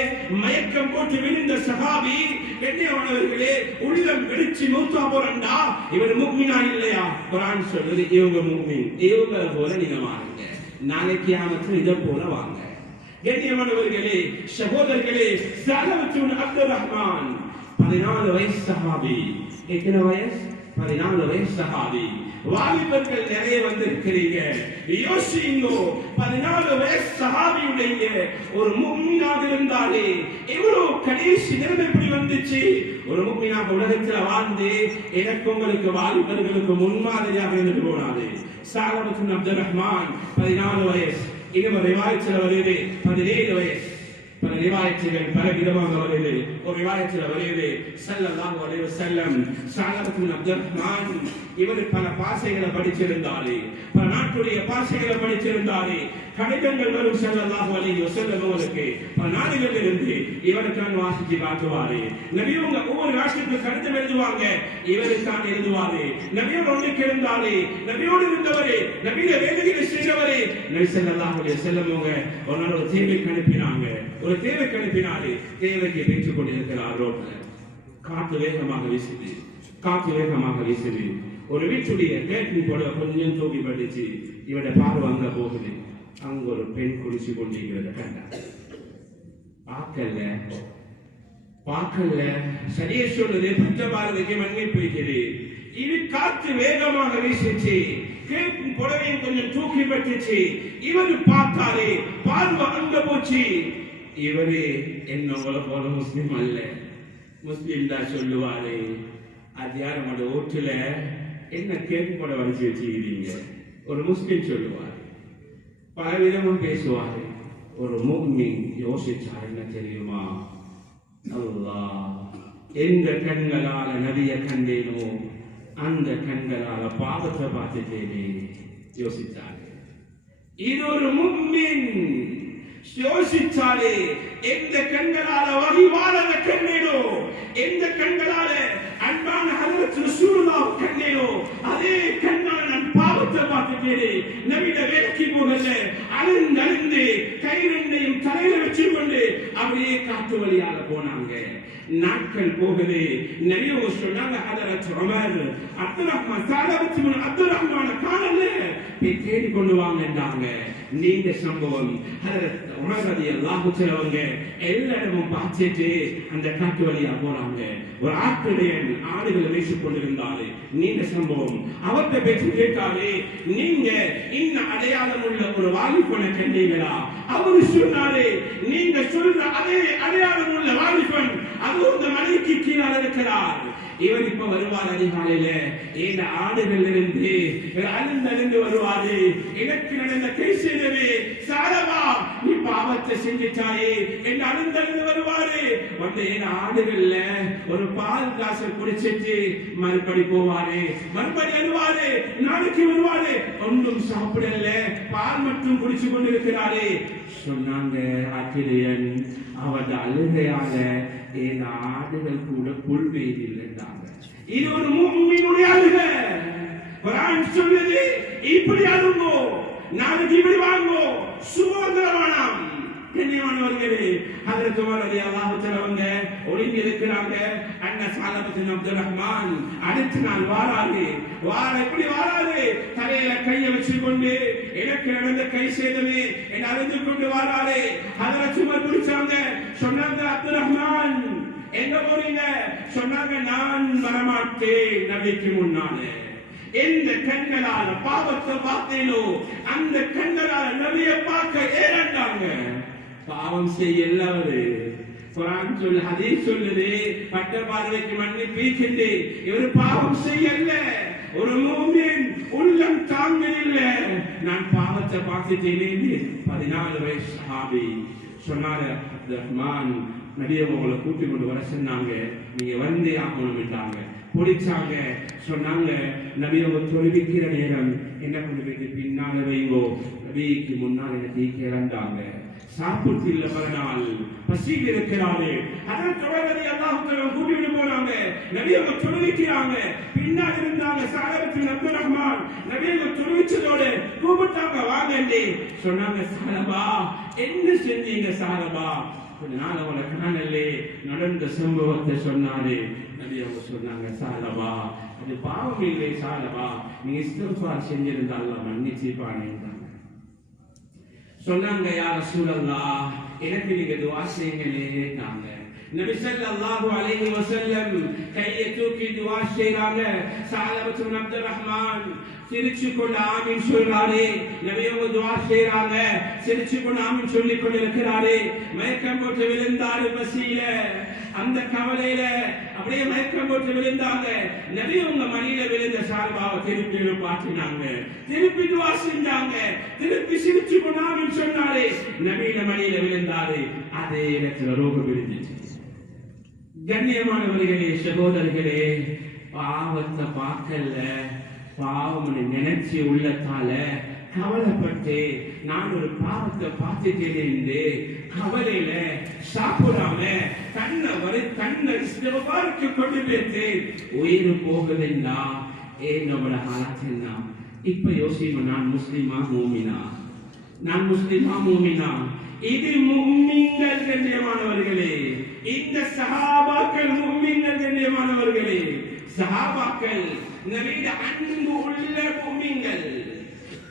மயக்கம் போட்டு விழுந்த சஹாபி. கண்ணியமானவர்களே, உள்ளம் வெடிச்சு மூத்தா போறண்டா, இவர் முஃமினா இல்லையா? குர்ஆன் சொல்லுது, இவங்க முஃமின், இவங்க போல நீங்க வாங்க, நாளைக்கு கியாமத்துல இத போல வாங்க. கண்ணியமானவர்களே, சகோதரர்களே, ஸலவத்து அப்துர் ரஹ்மான் 14 வயசு சஹாபி. எத்தனை வயசு? 14 வயசு சஹாபி. வாலிபர்கள் நிறைய வந்திருக்கிறீங்க, யோசிங்கோ. 14 வயசு சஹாபியுடைய ஒரு முஃமினாக இருந்தாலே எவ்வளவு கடைசி நிலைமை எப்படி வந்துச்சு? ஒரு முஃமினாக உலகத்தில் வாழ்ந்து எனக்கு உங்களுக்கு வாலிபர்களுக்கு முன்மாதிரியாக இருந்து போனாரு. ஸலவத்து அப்துர் ரஹ்மான் 14 வயசு. இன்னும் ரிவாயத்தில் வருது 17 வயசு. பல ரிவாயத்துகள் பல விதமாக வருது. ஒரு ரிவாயத்தில் வருது, ஸல்லல்லாஹு அலைஹி வஸல்லம் ஸலவத்து அப்துர் ரஹ்மான் இவர் பல பாஷைகளை படிச்சிருந்தாரு, பல நாட்டுடைய பாஷைகளை படிச்சிருந்தாரு. கடிதங்கள் வரும் ஸல்லல்லாஹு அலைஹி வஸல்லம் அவர்களுக்கு பல நாடுகளில் இருந்து இவருக்கான வாசிச்சு காட்டுவாரு. நபியவங்க ஒவ்வொரு ராஷ்டிரத்துக்கு கடிதம் எழுதுவாங்க, இவருக்கான எழுதுவாரு. நபியோடு ஒன்றுக்கு இருந்தாரு, நபியோடு இருந்தவரே, நபியில வேலைகளை செய்தவரே. நபி ஸல்லல்லாஹு அலைஹி வஸல்லம் அவங்க ஒரு நாள் ஒரு தேவைக்கு அனுப்பினாங்க. ஒரு தேவைக்கு அனுப்பினாரு. தேவைக்கு பேசிக் கொண்டிருக்கிறார். ரோட்ல காற்று வேகமாக வீசுது. ஒரு வீட்டுடைய கேட்டிங் போல கொஞ்சம் தூக்கி பட்டுச்சு. இவட பார்வை அங்க போகுது. அங்க ஒரு பெண் குளிச்சு கொண்டிருக்கிறத கண்டார். பார்க்கல சரியா சொல்லுது. பச்சை பாரதிக்கு மண்ணி போய்கிறது. இது காற்று வேகமாக வீசிச்சு, கேட்கும் புடவையும் கொஞ்சம் தூக்கி பட்டுச்சு. இவரு பார்த்தாரு, பார்வை அங்க போச்சு. இவரு என்னவளை போல முஸ்லிம் அல்ல, முஸ்லிம் தான் சொல்லுவாரு. அது யார் நம்மளோட ஓட்டுல என்ன கேட்கும் புடவை வரைச்சி வச்சுக்கிறீங்க? ஒரு முஸ்லிம் சொல்லுவாரு, பலவிதமும் பேசுவாரு. ஒரு முஃமின் யோசிச்சார், என்ன தெரியுமா, அல்லாஹ் எந்த கண்களால நபிய கண்டேனோ அந்த கண்களால பாவத்தை பார்த்துட்டேனே யோசித்தாரு. இது ஒரு முஃமின் யோசிச்சாலே, எந்த கண்களால வகிவாளத கண்டேனோ, எந்த கண்களால அன்பான ஹஜ்ரத் ரசூலுல்லாஹ் கண்டேனோ அதே கண்ணால நான் பாவத்தை பார்த்துட்டேனே. நபியிட வேலைக்கு போகல, அழுந்து கை ரெண்டையும் தலையில வச்சு கொண்டு அப்படியே காட்டு வழியாக போனாங்க. நாட்கள் போகுது. நபி அவங்க சொன்னாங்க, ஹஜ்ரத் உமர் அப்துல் ரஹ்மான் சாலபத் இப்னு அப்துல் ரஹ்மான காணல, போய் தேடி கொண்டு வாங்கன்றாங்க. நீங்க சம்பவம் ஹஜ்ரத் உமர் ரலியல்லாஹு தஆலா எல்லா இடமும் பார்த்துட்டு அந்த காட்டு வழியா போறாங்க. ஒரு ஆட்டுடையன் ஆடுகளை மேய்ச்சிக் கொண்டிருந்தாரு. நீண்ட சம்பவம். அவர்கிட்ட பேச்சு கேட்டாலே, நீங்க இன்னும் அடையாளம் உள்ள ஒரு வாலிபனை கண்டீங்களா? அவரு சொன்னாரு, நீங்க சொல்ற அதே அடையாளம் உள்ள வாலிபன் அது அந்த மலைக்கு கீழே இருக்கிறார். இவர் இப்ப வருவார் அதிகாலையில, இந்த ஆடுகள் இருந்து அழுந்து வருவாரு. எனக்கு நடந்த கை செய்தவே சாரவா, நீ பாவத்தை செஞ்சுட்டாயே என்று அழுந்து வருவாரு. வந்து என் ஆடுகள்ல ஒரு பால் கிளாஸ் குடிச்சிட்டு மறுபடி போவாரு, மறுபடி அழுவாரு. நாளைக்கு வருவாரு, ஒன்றும் சாப்பிடல, பால் மட்டும் குடிச்சு கொண்டிருக்கிறாரு. சொன்னாங்க ஆக்கிரியன், அவரது அழுகையால என் ஆடுகள் கூட புல்வெயில் என்றாங்க. இது ஒரு முஃமினுடைய அழுகை. குர்ஆன் சொல்லுது, இப்படி அழுங்கோ, நாளைக்கு இப்படி வாங்கோ, சுதந்திரமானம். கண்ணியமானவர்களே, ஹஜ்ரத் உமர் ரலியல்லாஹு தஆலா ஒளிந்து இருக்கிறாங்க. அண்ணா சாலபத் இப்னு அப்துல் ரஹ்மான் அடுத்த நாள் வாராரு. எப்படி வாராரு? தலையில கையை வச்சு கொண்டு, எனக்கு நடந்த கை சேதமே என்று அறிந்து கொண்டு வாராரு. ஹஜ்ரத் உமர் பிடிச்சாங்க. சொன்னாங்க, அப்துல் ரஹ்மான் எங்க போறீங்க? சொன்னாங்க, நான் வரமாட்டேன் நபிக்கு முன்னாலே. எந்த கண்களால பாவத்தை பார்த்தேனோ அந்த கண்களால நபியை பார்க்க ஏறாண்டாங்க. பாவம் செய்யல அவரு. குர்ஆன் சொல்லுது, ஹதீஸ் சொல்லுது, பட்ட பார்வைக்கு மன்னிப்பு இருக்கின்றே. இவர் பாவம் செய்யல. ஒரு முஃமின் உள்ளம் தாங்க இல்ல, நான் பாவத்தை பார்த்துட்டேனே. 14 வயசு சஹாபி சொன்னாரு, அப்துல் ரஹ்மான் நபியை உங்களை கூட்டி கொண்டு வர சொன்னாங்க, நீங்க வந்தே ஆகணும்ட்டாங்க. பிடிச்சாங்க. சொன்னாங்க, நபி அவங்க தொழுவிக்கிற நேரம் என்ன கொண்டு போயிட்டு பின்னால வைங்கோ, நபிக்கு முன்னால் என்ன தீக்கி இறந்தாங்க. சாப்பிட்டு இல்ல, மறுநாள் பசியில் இருக்கிறாரு. அதன் தொடர்பை அல்லாஹ் கூட்டிட்டு போனாங்க. நபி அவங்க தொழுவிக்கிறாங்க, பின்னால் இருந்தாங்க சாலபத் இப்னு அப்துல் ரஹ்மான். நபி அவங்க தொழுவிச்சதோடு கூப்பிட்டாங்க, வாங்கண்டி. சொன்னாங்க, சாலபா என்ன செஞ்சீங்க சாலபா? கொஞ்ச நாள் அவளை காணலே, நடந்த சம்பவத்தை சொன்னாரு. நபி அவங்க சொன்னாங்க, சாலபா அது பாவம் இல்லை சாலபா, நீங்க இஸ்திக்ஃபார் செஞ்சிருந்தா அல்லாஹ் மன்னிச்சிப்பானே. சொன்னாங்க, யா ரசூலல்லாஹ் எனக்கு நீங்க துஆ செய்யுங்களேன்னாங்க. நபி ஸல்லல்லாஹு அலைஹி வஸல்லம் கையை தூக்கி துஆ செய்றாங்க. சாலபத் இப்னு அப்துல் ரஹ்மான் சிரிச்சு கொண்டு ஆமீன் சொல்றாரு. நபி அவங்க துஆ செய்றாங்க, சிரிச்சு கொண்டு ஆமீன் சொல்லிக் கொண்டு இருக்கிறாரு. மயக்கம் போட்டு விழுந்தாரு பசியில, அந்த கவலையில அப்படியே மயக்கம் போட்டு விழுந்தாங்க. நபி அவங்க மடியில விழுந்த சால்பாவை திருப்பி பாட்டினாங்க, திருப்பி துஆ செஞ்சாங்க, திருப்பி சிரிச்சு கொண்டு ஆமீன் சொன்னாரு. நபியில மடியில விழுந்தாரு. அதே இடத்துல ரோகம் விழுந்துச்சு. கண்ணியமானவர்களே, சகோதரர்களே, பாவத்தை பார்க்கல, பாவம் நினைச்சு உள்ளத்தால கவலைப்பட்டு நான் ஒரு பாவத்தை பார்த்துட்டேன் கவலையில சாப்பிடாம தன்னை இஸ்திக்ஃபாருக்கு கொண்டு போயிட்டு உயிர் போகுதுன்னா நம்மளோட ஹாலத் என்ன? இப்ப யோசிக்கணும், நான் முஸ்லிமா மூமினா? நான் முஸ்லிமா மூமினா? இது முஃமின்கள் கண்ணியமானவர்களே. இந்த சஹாபாக்கள் முஃமின்கள் கண்ணியமானவர்களே. சஹாபாக்கள் நபியுடைய அன்பு உள்ள முஃமின்கள்.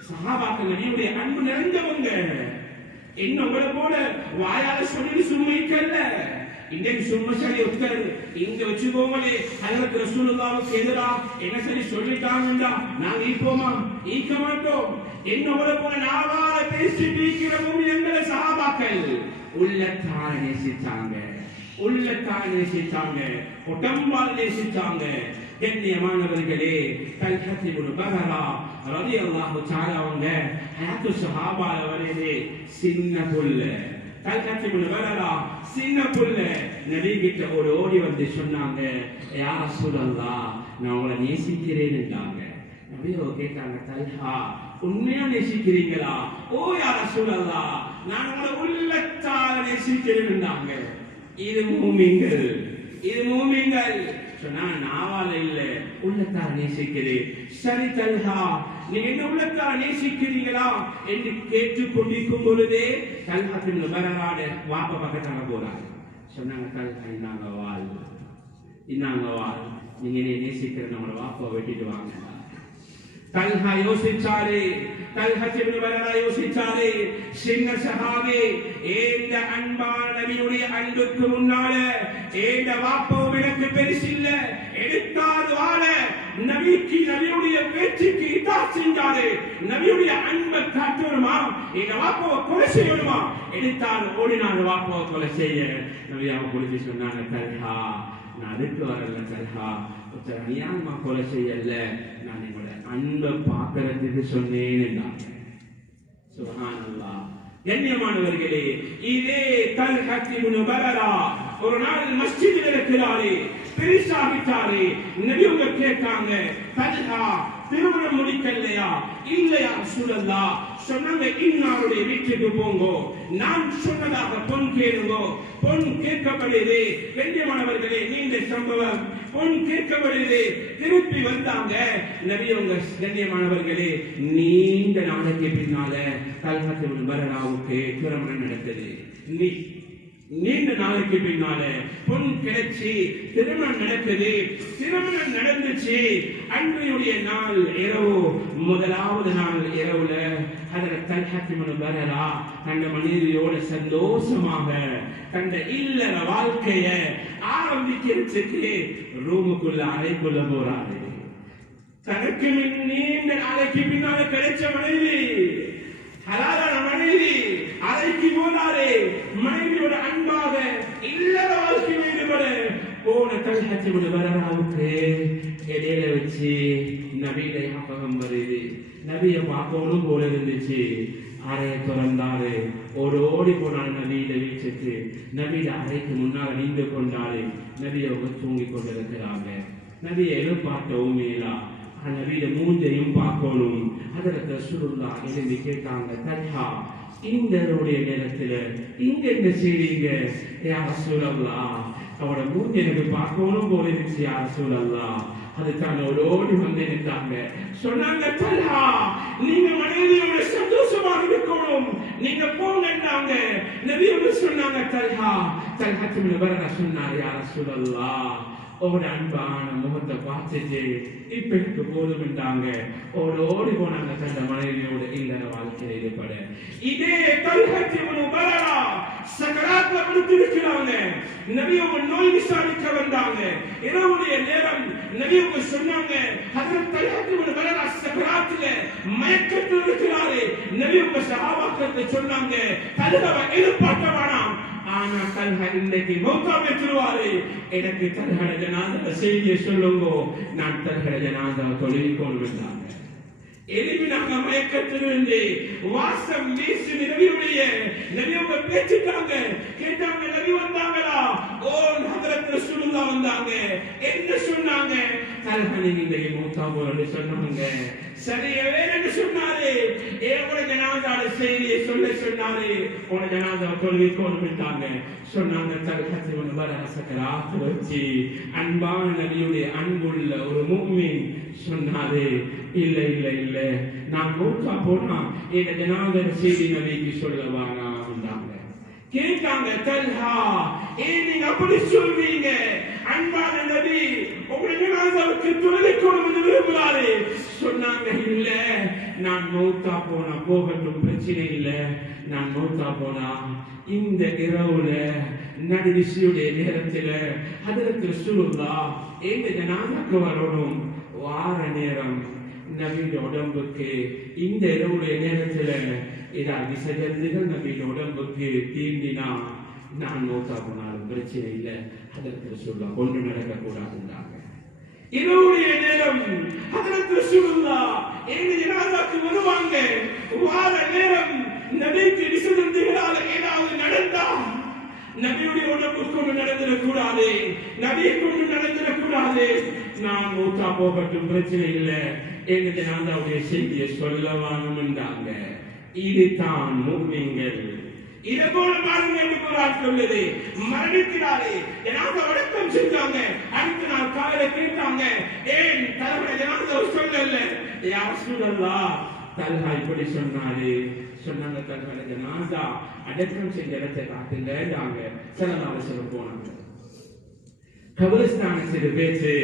சஹாபாக்கள் நபியுடைய அன்பு நிறைந்தவங்க. என்ன உங்களை போல வாயால சொல்லி சும்மைக்கல்ல, இன்னைக்கு சும்மா சரி ஒருத்தர் இங்க வச்சுக்கோங்களே ஹஜ்ரத் ரசூலுல்லாஹ்வுக்கு எதிரா என்ன சரி சொல்லிட்டாங்கடா நாங்க ஈப்போமா ஈக்க மாட்டோம் என்னோட போன நாவால பேசி நீக்கிறவும் எங்களை சஹாபாக்கள் உள்ளத்தால நேசிச்சாங்க உடம்பால் நேசிச்சாங்க. கண்ணியமானவர்களே, தல்ஹத் இப்னு பஹரா ரலியல்லாஹு தஆலா அவங்க ஹயாத்து ஸஹாபால வரையிலே சின்ன புள்ள. தல்ஹத் இப்னு பஹரா சின்ன புள்ள நபி கிட்ட ஓடி வந்து சொன்னாங்க, யா ரசூலல்லாஹ் நான் உங்களை நேசிக்கிறேன் என்றாங்க. நபியோ கேட்டாங்க, தல்ஹா உண்மையா நேசிக்கிறீங்களா? ஓ யா ரசூலல்லாஹ் நான் உங்களை உள்ளத்தால நேசிக்கிறேன் என்றாங்க. இது மூமின்கள் சொன்னா நாவால இல்ல உள்ளத்தால் நேசிக்கிறேன். சரி தல்ஹா நீங்க என்ன உள்ளத்தால் நேசிக்கிறீங்களா என்று கேட்டுக் கொண்டிருக்கும் பொழுதே தல்ஹா இப்னு பஹராட வாப்பா பக்கத்தால போறாங்க. சொன்னாங்க, தல்ஹா இன்னாங்க வாழ் நீங்க என்ன நேசிக்கிற நம்மளோட வாப்பா வெட்டிட்டு வாங்க. தல்ஹா யோசிச்சாரு, தல்ஹத் இப்னு பஹரா யோசிச்சாரு, சின்ன சஹாபி இந்த அன்பான நபியுடைய அன்புக்கு முன்னால இந்த வாப்பவும் எனக்கு பெருசில்ல எடுத்தார் வாழ நபிக்கு நபியுடைய பேச்சுக்கு இதாத் செஞ்சாரு. நபியுடைய அன்பை காட்டணுமா இந்த வாப்பாவை கொலை செய்யணுமா எடுத்தார் ஓடினார் வாப்பாவை கொலை செய்ய. நபியாவை குறித்து சொன்னாங்க, தல்ஹா நான் அதுக்கு வரல தல்ஹா அநியாயமா கொலை செய்யல நான் என்னோட அன்பை பார்க்கறதுக்கு சொன்னேன் என்றாங்க. சுப்ஹானல்லாஹ். கண்ணியமானவர்களே, இதே தல்ஹத் இப்னு பஹரா ஒரு நாள் மஸ்ஜிதில் இருக்கிறாரு, பெரிசாகிட்டாரு. நபி அவங்க கேட்காங்க, தல்ஹா திருமணம் முடிக்கலையா? இல்லையா ரசூலல்லாஹ். சொன்னாங்க, இன்னாருடைய வீட்டுக்கு போங்கோ, நான் சொன்னதாக பொன் கேளுங்கோ. பொன் கேட்கப்படுது. கண்ணியமானவர்களே, நீண்ட சம்பவம். பொன் கேட்கப்படுது. திருப்பி வந்தாங்க நபி அவங்க. கண்ணியமானவர்களே, நீண்ட நாளைக்கு பின்னால தல்ஹத் இப்னு பஹராவுக்கு திருமணம் நடக்குது. நீண்ட நாளைக்கு பின்னால பொன் கிடைச்சி திருமணம் நடக்குது. திருமணம் நடந்துச்சு. அன்றையுடைய நாள் இரவு, முதலாவது நாள் இரவுல ஹஜ்ரத் தல்ஹத் இப்னு பஹரா தன் மனைவியோட சந்தோஷமாக தன் இல்லற வாழ்க்கைய ஆரம்பிக்கிறதுக்கு ரூமுக்குள்ள அறைக்குள்ள போறாரு. தனக்கு நீண்ட நாளைக்கு பின்னால கிடைச்ச மனைவி, ஹலாலான மனைவி, அறைக்கு போனாரே மனைவியோட அன்பாக இல்லற வாழ்க்கையில் ஈடுபட போன தல்ஹத் இப்னு பஹராவுக்கு இடையில வச்சு நபியை ஞாபகம் வருது. நபியை பார்க்கணும் போல இருந்துச்சு. அறையை திறந்தாரு. ஓடி போனாரு நபியில வீச்சுக்கு. நபியில அறைக்கு முன்னால் நீண்டு கொண்டாரு. நபியை தூங்கி கொண்டிருக்கிறாங்க. நபியை எழுப்பாட்டவும் இல்லா. நபியில மூஞ்சையும் பார்க்கணும். ஹஜ்ரத் ரசூலுல்லாஹ் எழுந்து கேட்டாங்க, தல்ஹா இந்த நேரத்துல இங்க என்ன செய்றீங்க? யா ரசூலல்லாஹ் அவட மூஞ்சி எனக்கு பார்க்கணும் போல இருந்துச்சு யா ரசூலல்லாஹ். அதுக்கான ஓடி வந்து நின்றாங்க. சொன்னாங்க, தல்ஹா நீங்க மனைவியோட சந்தோஷமாக இருக்கணும், நீங்க போங்கன்னாங்க. நபியோட சொன்னாங்க, தல்ஹத் இப்னு பஹரா சொன்னாரு, யா ரசூலல்லாஹ் உங்களோட அன்பான முகத்தை பார்த்துட்டு இப்ப எனக்கு போதும் என்றாங்க. ஓடி போனாங்க தந்த மனைவியோட இல்லற வாழ்க்கையில் ஈடுபட. இதே தல்ஹத் இப்னு பஹரா சக்கராத்ல படுத்திருக்கிறாங்க. நபியோட நோய் விசாரிக்க வந்தாங்க. இரவுடைய நேரம் நபியோட சொன்னாங்க, ஹஜ்ரத் தல்ஹத் இப்னு பஹரா சக்கராத்ல மயக்கத்தில் இருக்கிறாரு. நபியோட சஹாபாக்கள் சொன்னாங்க, தல்ஹாவை எழுப்பாட்ட வேணாம், ஆனா தல்ஹா இன்னைக்கு மௌத்தா பெற்றுவாரு. எனக்கு தல்ஹாட ஜனாஸா செய்தியை சொல்லுங்க, நான் தல்ஹாட ஜனாஸா தொழுவிக்கணும் என்றாங்க. எளிமையாக மயக்கத்திலிருந்து வாசம் வீசி நபியோட பேசிட்டாங்க. கேட்டாங்க, நபி வந்தாங்களா? ஓ ஹஜ்ரத் ரசூலுல்லாஹ் வந்தாங்க. என்ன சொன்னாங்க? தல்ஹா நீங்க இன்னைக்கு மௌத்தா போறன்னு சொன்னாங்க. சரி வேறன்னு சொன்னாரு. ஏவோட ஜனாஸாட செய்தியை சொன்னாரு. உன ஜனாஸா தொழுவிக்கணும் என்றாங்க. சொன்னாங்க, தல்ஹத் இப்னு பஹரா சக்கராத்துல வச்சு அன்பான நபியுடைய அன்புள்ள ஒரு முஃமின் சொன்னாரு, இல்ல இல்ல இல்ல நான் மௌத்தா போனா இந்த ஜனாஸா செய்தி நபிக்கு சொல்லவானா என்றாங்க. கேட்டாங்க, தல்ஹா ஏன் நீங்க அப்படி சொல்றீங்க? அன்பான நபி உங்களுடைய ஜனாஸாவுக்கு தொழுவிக்கணும் என்று விரும்புறாரு. சொன்னாங்க, இல்ல நான் மௌத்தா போனா போகட்டும், பிரச்சனை இல்ல. நான் மௌத்தா போனா இந்த இரவுல நடுநிசியுடைய நேரத்தில் ஹதரத் ரசூலுல்லாஹ் எங்க ஜனாசாக்கு வரணும் வார நேரம் நபியின் உடம்புக்கு இந்த இரவுடைய நேரத்தில் ஏதாவது விசஜந்துகள் நபியின் உடம்புக்கு தீண்டினா நான் மௌத்தா போனாலும் பிரச்சனை இல்லை. ஹதரத் ரசூலுல்லாஹ் ஒன்று நடக்கக்கூடாதுன்றாங்க. இரவுடைய நேரம் ஹதரத் ரசூலுல்லாஹ் எங்க ஜனாசாக்கு வருவாங்க. வார நேரம் நபிக்கு விசஜந்துகளால் ஏதாவது நடந்தா நபியுடைய உடம்பு கொண்டு நடந்துடக்கூடாது, நபியை கொண்டு நடந்துடக்கூடாது. நான் மூத்தா போகட்டும் பிரச்சனை இல்லை, எங்க ஜனாதாவுடைய செய்தியை சொல்ல வாங்கன்றாங்க. இதுதான் முஃமின்கள். இதை போல பாருங்க என்று குர்ஆன் சொல்லுது. மரணிக்கிறாரே ஜனாதா அடக்கம் செஞ்சாங்க. அடுத்த நாள் காலையில கேட்டாங்க, ஏன் தலைவரை ஜனாதா சொல்லல? யா ரசூலல்லாஹ், தல்ஹா இப்படி சொன்னாரு. சொன்னாங்க, தல்ஹா ஜனாதா அடக்கம் செஞ்ச இடத்தை காட்டுங்க. ஸல்லல்லாஹு அலைஹி வஸல்லம் போனாங்க. கபரிஸ்தானுக்கு பேச்சு,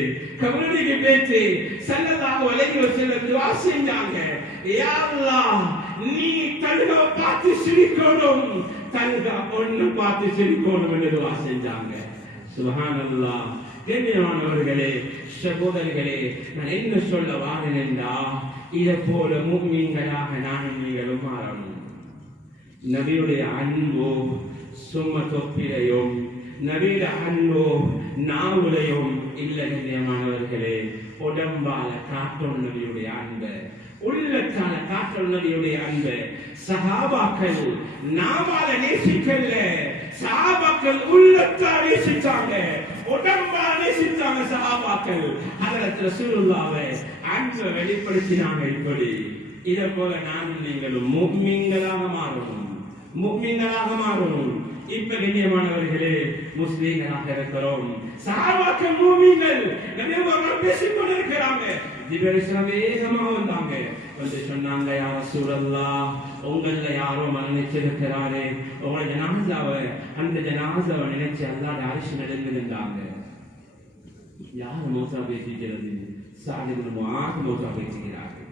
கபருக்கு பேச்சு. ஸல்லல்லாஹு அலைஹி வஸல்லம் துஆ செஞ்சாங்க, யா அல்லாஹ், நீ தல்ஹா பார்த்து சிரிக்கணும், தல்ஹா ஒன்னு பார்த்து சிரிக்கணும் என்று துஆ செஞ்சாங்க. சுப்ஹானல்லாஹ். கண்ணியமானவர்களே, சகோதரர்களே, நான் என்ன சொல்ல வாரேன் என்றா, இதை போல முஃமின்களாக நானும் நீங்களும் மாறணும். நபியுடைய அன்போ சும்மா தொப்பிலையும், நபியுடைய அன்போ நாவுலையும் இல்ல. கண்ணியமானவர்களே, உடம்பால காட்டும் நபியுடைய அன்பு, உள்ளத்தால காட்டும் நபியுடைய அன்பு. சஹாபாக்கள் நாவால நேசிக்கல, சஹாபாக்கள் உள்ளத்தால் நேசிச்சாங்க, உடம்பால நேசிச்சாங்க. சஹாபாக்கள் ஹதரத் ரசூலுல்லாஹ்வை அன்பை வெளிப்படுத்தினாங்க. இப்படி இதை போல நானும் நீங்களும் முஃமின்களாக மாறணும், முஃமின்களாக மாறணும். இப்ப கண்ணியமானவர்களே, முஸ்லிம்களாக இருக்கிறோம். சஹாபாக்கள் முஃமின்கள். நபி அவர்கள் பேசிக் கொண்டிருக்கிறாங்க. ஜிப்ரீல் வேகமா வந்தாங்க. வந்து சொன்னாங்க, யா ரசூலல்லாஹ், உங்கள யாரோ மரணிச்சிருக்கிறாரே, உங்களோட ஜனாசாவை, அந்த ஜனாசாவை நினைச்சு அல்லாஹ் அரிசி நடந்துருந்தாங்க. யார் மௌத்தா பேசிக்கிறது? சாத் இப்னு முஆத் மௌத்தா பேசுகிறார்கள்.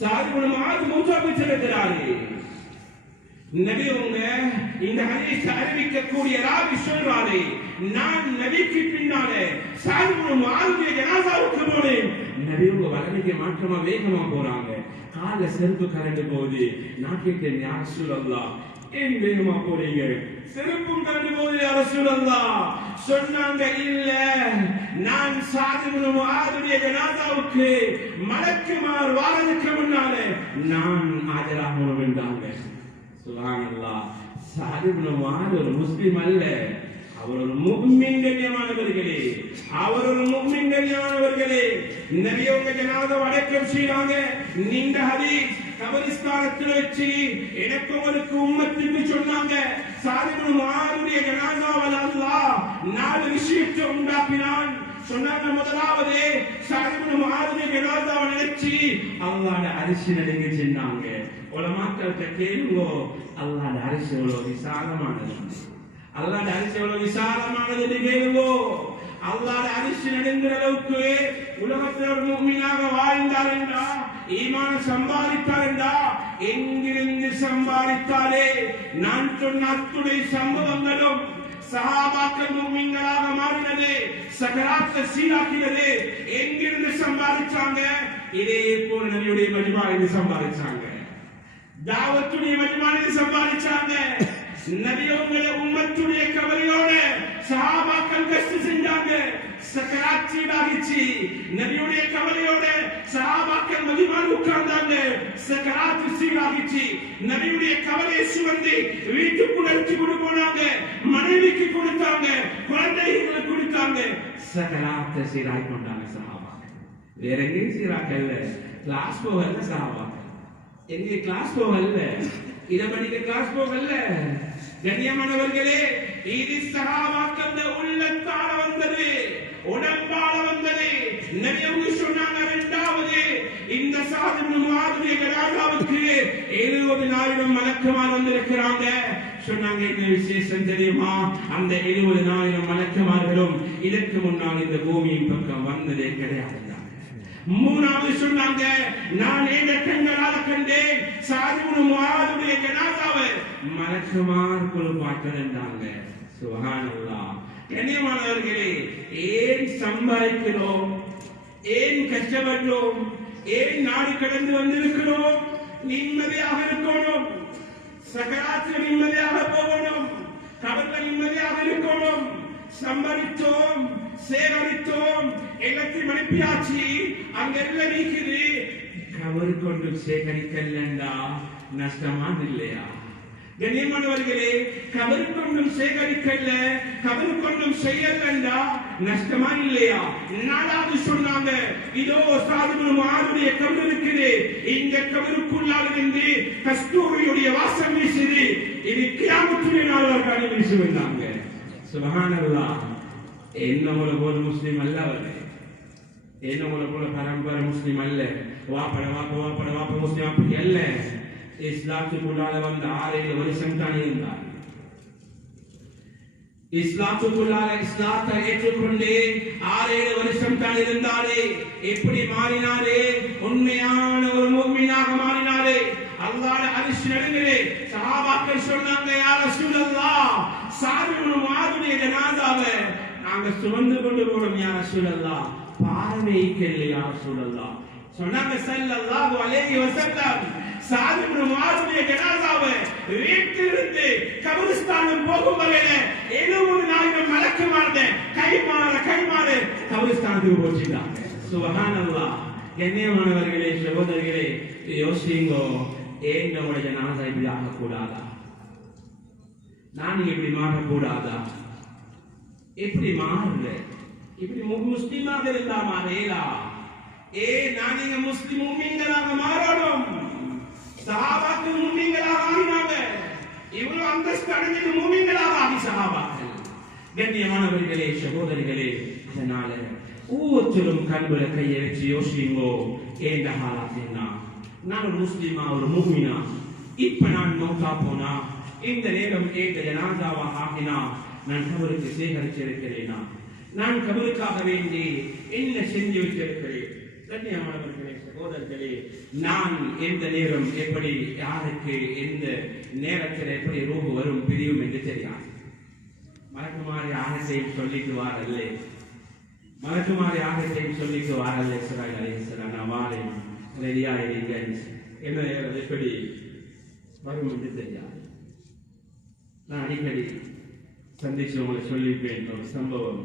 சாத் இப்னு முஆத் மௌத்தா பேசியிருக்கிறார்கள். நபி உங்க இந்த ஹதீஸ் அறிவிக்கக்கூடிய ராவி சொல்றாரு, நான் நபிக்கு பின்னாலே சாத் இப்னு முஆதுடைய ஜனாசாவுக்கு போனேன். நபி உங்க வலதுக்கு மாற்றமா வேகமா போறாங்க. கால செருப்பு கரண்டு போகுது. நான் கேட்டேன், யா ரசூலல்லாஹ், ஏன் வேகமா போறீங்க? செருப்பும் கரண்டு போகுது யா ரசூலல்லாஹ். சொன்னாங்க, இல்ல, நான் சாத் இப்னு முஆதுடைய ஜனாசாவுக்கு மலக்குமார் வாரதுக்கு முன்னாலே நான் ஆஜராகணும் என்றாங்க. சுப்ஹானல்லாஹ். சாத் இப்னு முஆத் ஒரு முஸ்லிம் அல்ல, அவர் ஒரு முஃமின். கண்ணியமானவர்களே, அவர் ஒரு முஃமின். கண்ணியமானவர்களே, நபி அவங்க ஜனாதா அடக்கம் செய்றாங்க. நீண்ட ஹதீஸ் கபரிஸ்தானத்தில் வச்சு எனக்கு உங்களுக்கு உம்மத்துக்கு சொன்னாங்க, சாத் இப்னு முஆதுடைய ஜனாதாவில் அல்லாஹ் 4 விஷயத்தை உண்டாக்கினான். சொன்னாங்க, முதலாவது சாத் இப்னு முஆதுடைய ஜனாதாவை நினைச்சு அல்லாஹ்வுடைய அரிசி நடுங்கி சொன்னாங்க. உலமாக்கள்கிட்ட கேளுங்க, அல்லாஹ்வுடைய அரிசி எவ்வளவு விசாலமானது, அல்லாஹ்வுடைய அரிசி எவ்வளவு விசாலமானது கேளுங்க. அல்லாஹ்வுடைய அரிசி நடுங்கிற அளவுக்கு உலகத்தில் ஒரு முஃமினாக வாழ்ந்தார் என்றா, ஈமான சம்பாதித்தார் என்றா, எங்கிருந்து சம்பாதித்தாரே? நான் சொன்ன அத்துடைய சம்பவங்களும் சஹாபாக்கள் முஃமின்களாக மாறினது, சகராத்தை சீராக்கினது. எங்கிருந்து சம்பாதிச்சாங்க? இதே போல நபியுடைய மஜ்மாவில் சம்பாதிச்சாங்க, தாவத்துடைய மஜ்மாவில் சம்பாதிச்சாங்க. நபியோட உம்மத்துடைய கவலையோட சஹாபாக்கள் கஷ்டம் செஞ்சாங்க. சக்கராத் சீடாகிச்சு. நபியுடைய கவலையோட சஹாபாக்கள் மஜ்மாவில் உட்கார்ந்தாங்க. சக்கராத் சீடாகிச்சு. நபியுடைய கவலையை சுமந்து வீட்டுக்குள்ள எடுத்து கொண்டு போனாங்க. மனைவிக்கு கொடுத்தாங்க, குழந்தைகளுக்கு கொடுத்தாங்க. சக்கராத் சீராகி கொண்டாங்க சஹாபாக்கள். வேற எங்கேயும் சீராக்கல்ல. கிளாஸ் போகல சஹாபாக்கள், எங்க கிளாஸ் போகல, இத படிக்க கிளாஸ் போகல. கண்ணியமானவர்களே, இது சஹாபாக்கள் உள்ளத்தால வந்தது, உடம்பால வந்தது. நபி அவங்க சொன்னாங்க, இரண்டாவது இந்த சாத் இப்னு முஆதுடைய ஜனாசாவுக்கு 70,000 மலக்குமார் வந்திருக்கிறாங்க. சொன்னாங்க, என்ன விசேஷம் தெரியுமா? அந்த 70,000 மலக்குமார்களும் இதற்கு முன்னால் இந்த பூமியின் பக்கம் வந்ததே கிடையாது. மூணாவது சொன்னாங்க, நான் எந்த கண்களால கண்டேன் சாத் இப்னு முஆதுடைய ஜனாசாவை மலக்குமார் குளிப்பாட்டினாங்க. சுப்ஹானல்லாஹ். கண்ணியமானவர்களே, ஏன் சம்பாதிக்கிறோம், ஏன் கஷ்டப்படுறோம், ஏன் நாடு கடந்து வந்திருக்கிறோம்? நிம்மதியாக இருக்கணும், சகராத்தில் நிம்மதியாக போகணும், கடற்கரை நிம்மதியாக இருக்கணும். சம்பாதித்தோம், சேகரித்தோம், எல்லாத்தையும் அனுப்பியாச்சு, அங்க எல்லாம் இருக்குது. கவர் கொண்டு சேகரிக்கலண்டா நஷ்டமா இல்லையா? கண்ணியமானவர்களே, கவர் கொண்டும் சேகரிக்கல, கவர் கொண்டும் செய்யலண்டா நஷ்டமா இல்லையா? நாலாவது சொன்னாங்க, இதோ சாதுடைய கவர் இருக்குது, இந்த கவருக்குள்ளால் இருந்து கஸ்தூரியுடைய வாசம் வீசுது, இது கியாமத்துடைய நாள் வரைக்கும் வீசுவந்தாங்க. சுப்ஹானல்லாஹ். என்னவள போல முஸ்லிம் அல்ல அவரு, என்னவள போல பரம்பரை முஸ்லிம் அல்ல, வாப்பட வாப்ப முஸ்லிம் அப்படி அல்ல. இஸ்லாத்துக்குள்ளால வந்த 6-7 வருஷம் தான் இருந்தார். இஸ்லாத்துக்குள்ளால இஸ்லாத்தை ஏற்றுக்கொண்டு 6-7 வருஷம் தான் இருந்தாரே. எப்படி மாறினாரே? உண்மையான ஒரு முஃமினாக மாறினாரே. அல்லாஹ்வுடைய அரிசி நடுங்கிலே சஹாபாக்கள் சொன்னாங்க, யா ரசூலல்லாஹ், சாது இப்னு முஆதுடைய ஜனாஸாவை நாங்க சுமந்து கொண்டு போறோம் யா ரசூலல்லாஹ், பாரமேய்க்கல யா ரசூலல்லாஹ். சொன்னாங்க ஸல்லல்லாஹு அலைஹி வஸல்லம், சாது இப்னு முஆதுடைய ஜனாஸாவை வீட்டிலிருந்து கபரிஸ்தானுக்கு போகும் வரையில 70,000 மலக்குமார் கைமாறு கபரிஸ்தானுக்கு போச்சிட்டாங்க. சுப்ஹானல்லாஹ். கண்ணியமானவர்களே, சகோதரர்களே, யோசிங்கோ, ஏன் நம்முடைய ஜனாஸா இப்படி ஆகக்கூடாதா? நான் இப்படி மாறக்கூடாதா? எப்படி மாறுல? இப்படி முஸ்லிமாக இருந்தா மாறேலா? நான் நீங்க முஸ்லிம் முஃமின்களாக மாறணும். சஹாபாக்கள் முஃமின்களாக ஆகினாங்க, இவ்வளவு அந்தஸ்து அடைஞ்சது முஃமின்களாக ஆகி சஹாபாக்கள். கண்ணியமானவர்களே, சகோதரிகளே, அதனால ஒவ்வொருத்தரும் கண்புல கையை வச்சு யோசிங்கோ, ஏண்ட ஹாலாத் என்ன? நான் ஒரு முஸ்லிமா, ஒரு முஃமினா, இப்ப நான் மௌத்தா போனா, இந்த நேரம் ஏண்ட ஜனாஸாவா ஆகினா, நான் கபருக்கு சேகரிச்சிருக்கிறேனா? நான் கபருக்காக வேண்டி என்ன செஞ்சு வச்சிருக்கிறேன்? கண்ணியமானவர்களே, சகோதரர்களே, நான் எந்த நேரம் எப்படி யாருக்கு எந்த நேரத்தில் எப்படி ரூபு வரும் பிரியும் என்று தெரியாது. மலக்குமாரி ஆகத்தையும் சொல்லிட்டு வாரல்ல, மலக்குமாரி ஆகத்தையும் சொல்லிட்டு வாரல்ல. இஸ்ராயில் அலைஹிஸ்ஸலாம், நான் வாரேன், ரெடியா இருங்க, என்ன நேரம் எப்படி வரும் என்று தெரியாது. நான் அடிக்கடி சந்திச்சு உங்களை சொல்லியிருப்பேன் ஒரு சம்பவம்.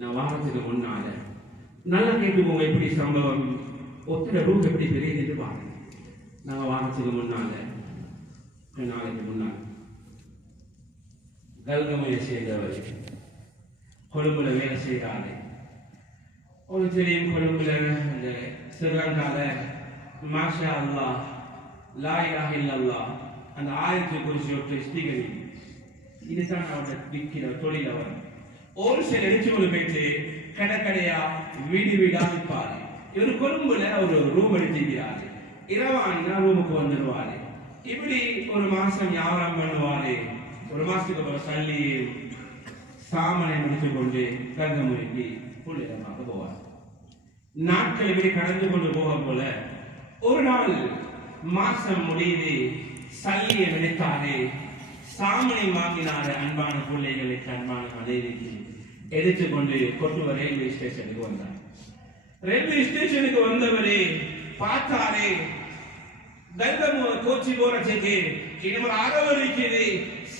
நான் வாரத்துக்கு முன்னால நல்லா கேட்டுக்கோங்க, எப்படி சம்பவம், ஒத்தர ரூப் எப்படி பெரியது பாருங்க. நாங்கள் வாரத்துக்கு முன்னால நாளைக்கு முன்னாள் கல்கமையை சேர்ந்தவர் கொழும்புல வேலை செய்கிறாரு. ஒரு தெரியும், கொழும்புல இந்த ஸ்ரீலங்கால மாஷா அல்லாஹ் லா இலாஹ இல்லல்லாஹ் அந்த ஆயத்து குறிச்சி ஒரு ஸ்பீக்கர், இதுதான் அவரோட விற்கிற தொழில். அவர் ஹோல்சேல் அடிச்சு போயிட்டு கடைக்கடையா வீடு வீடா விற்பாரு. இவர் கொழும்புல ஒரு ரூம் எடுத்துக்கிறாரு, இரவானா ரூமுக்கு வந்துடுவாரு. இப்படி ஒரு மாசம் வியாபாரம் பண்ணுவாரு. ஒரு மாசத்துக்கு அப்புறம் சல்லி சாமனை முடித்து கொண்டு கங்கமுறைக்கு புள்ளிடமாக போவார். நாட்கள் இப்படி கடந்து கொண்டு போக போல ஒரு நாள் மாசம் முடியுது, சல்லியை நினைத்தாரு, சாமனை வாங்கினாரு. அன்பான பிள்ளைகளுக்கு, அன்பான மனைவிக்கு எடுத்துக்கொண்டு கொட்டுவ ரயில்வே ஸ்டேஷனுக்கு வந்தார். ரயில்வே ஸ்டேஷனுக்கு வந்தவரே பார்த்தாரே, கல்கம கோச்சி போறதுக்கு இன்னும் அரவரிக்குது.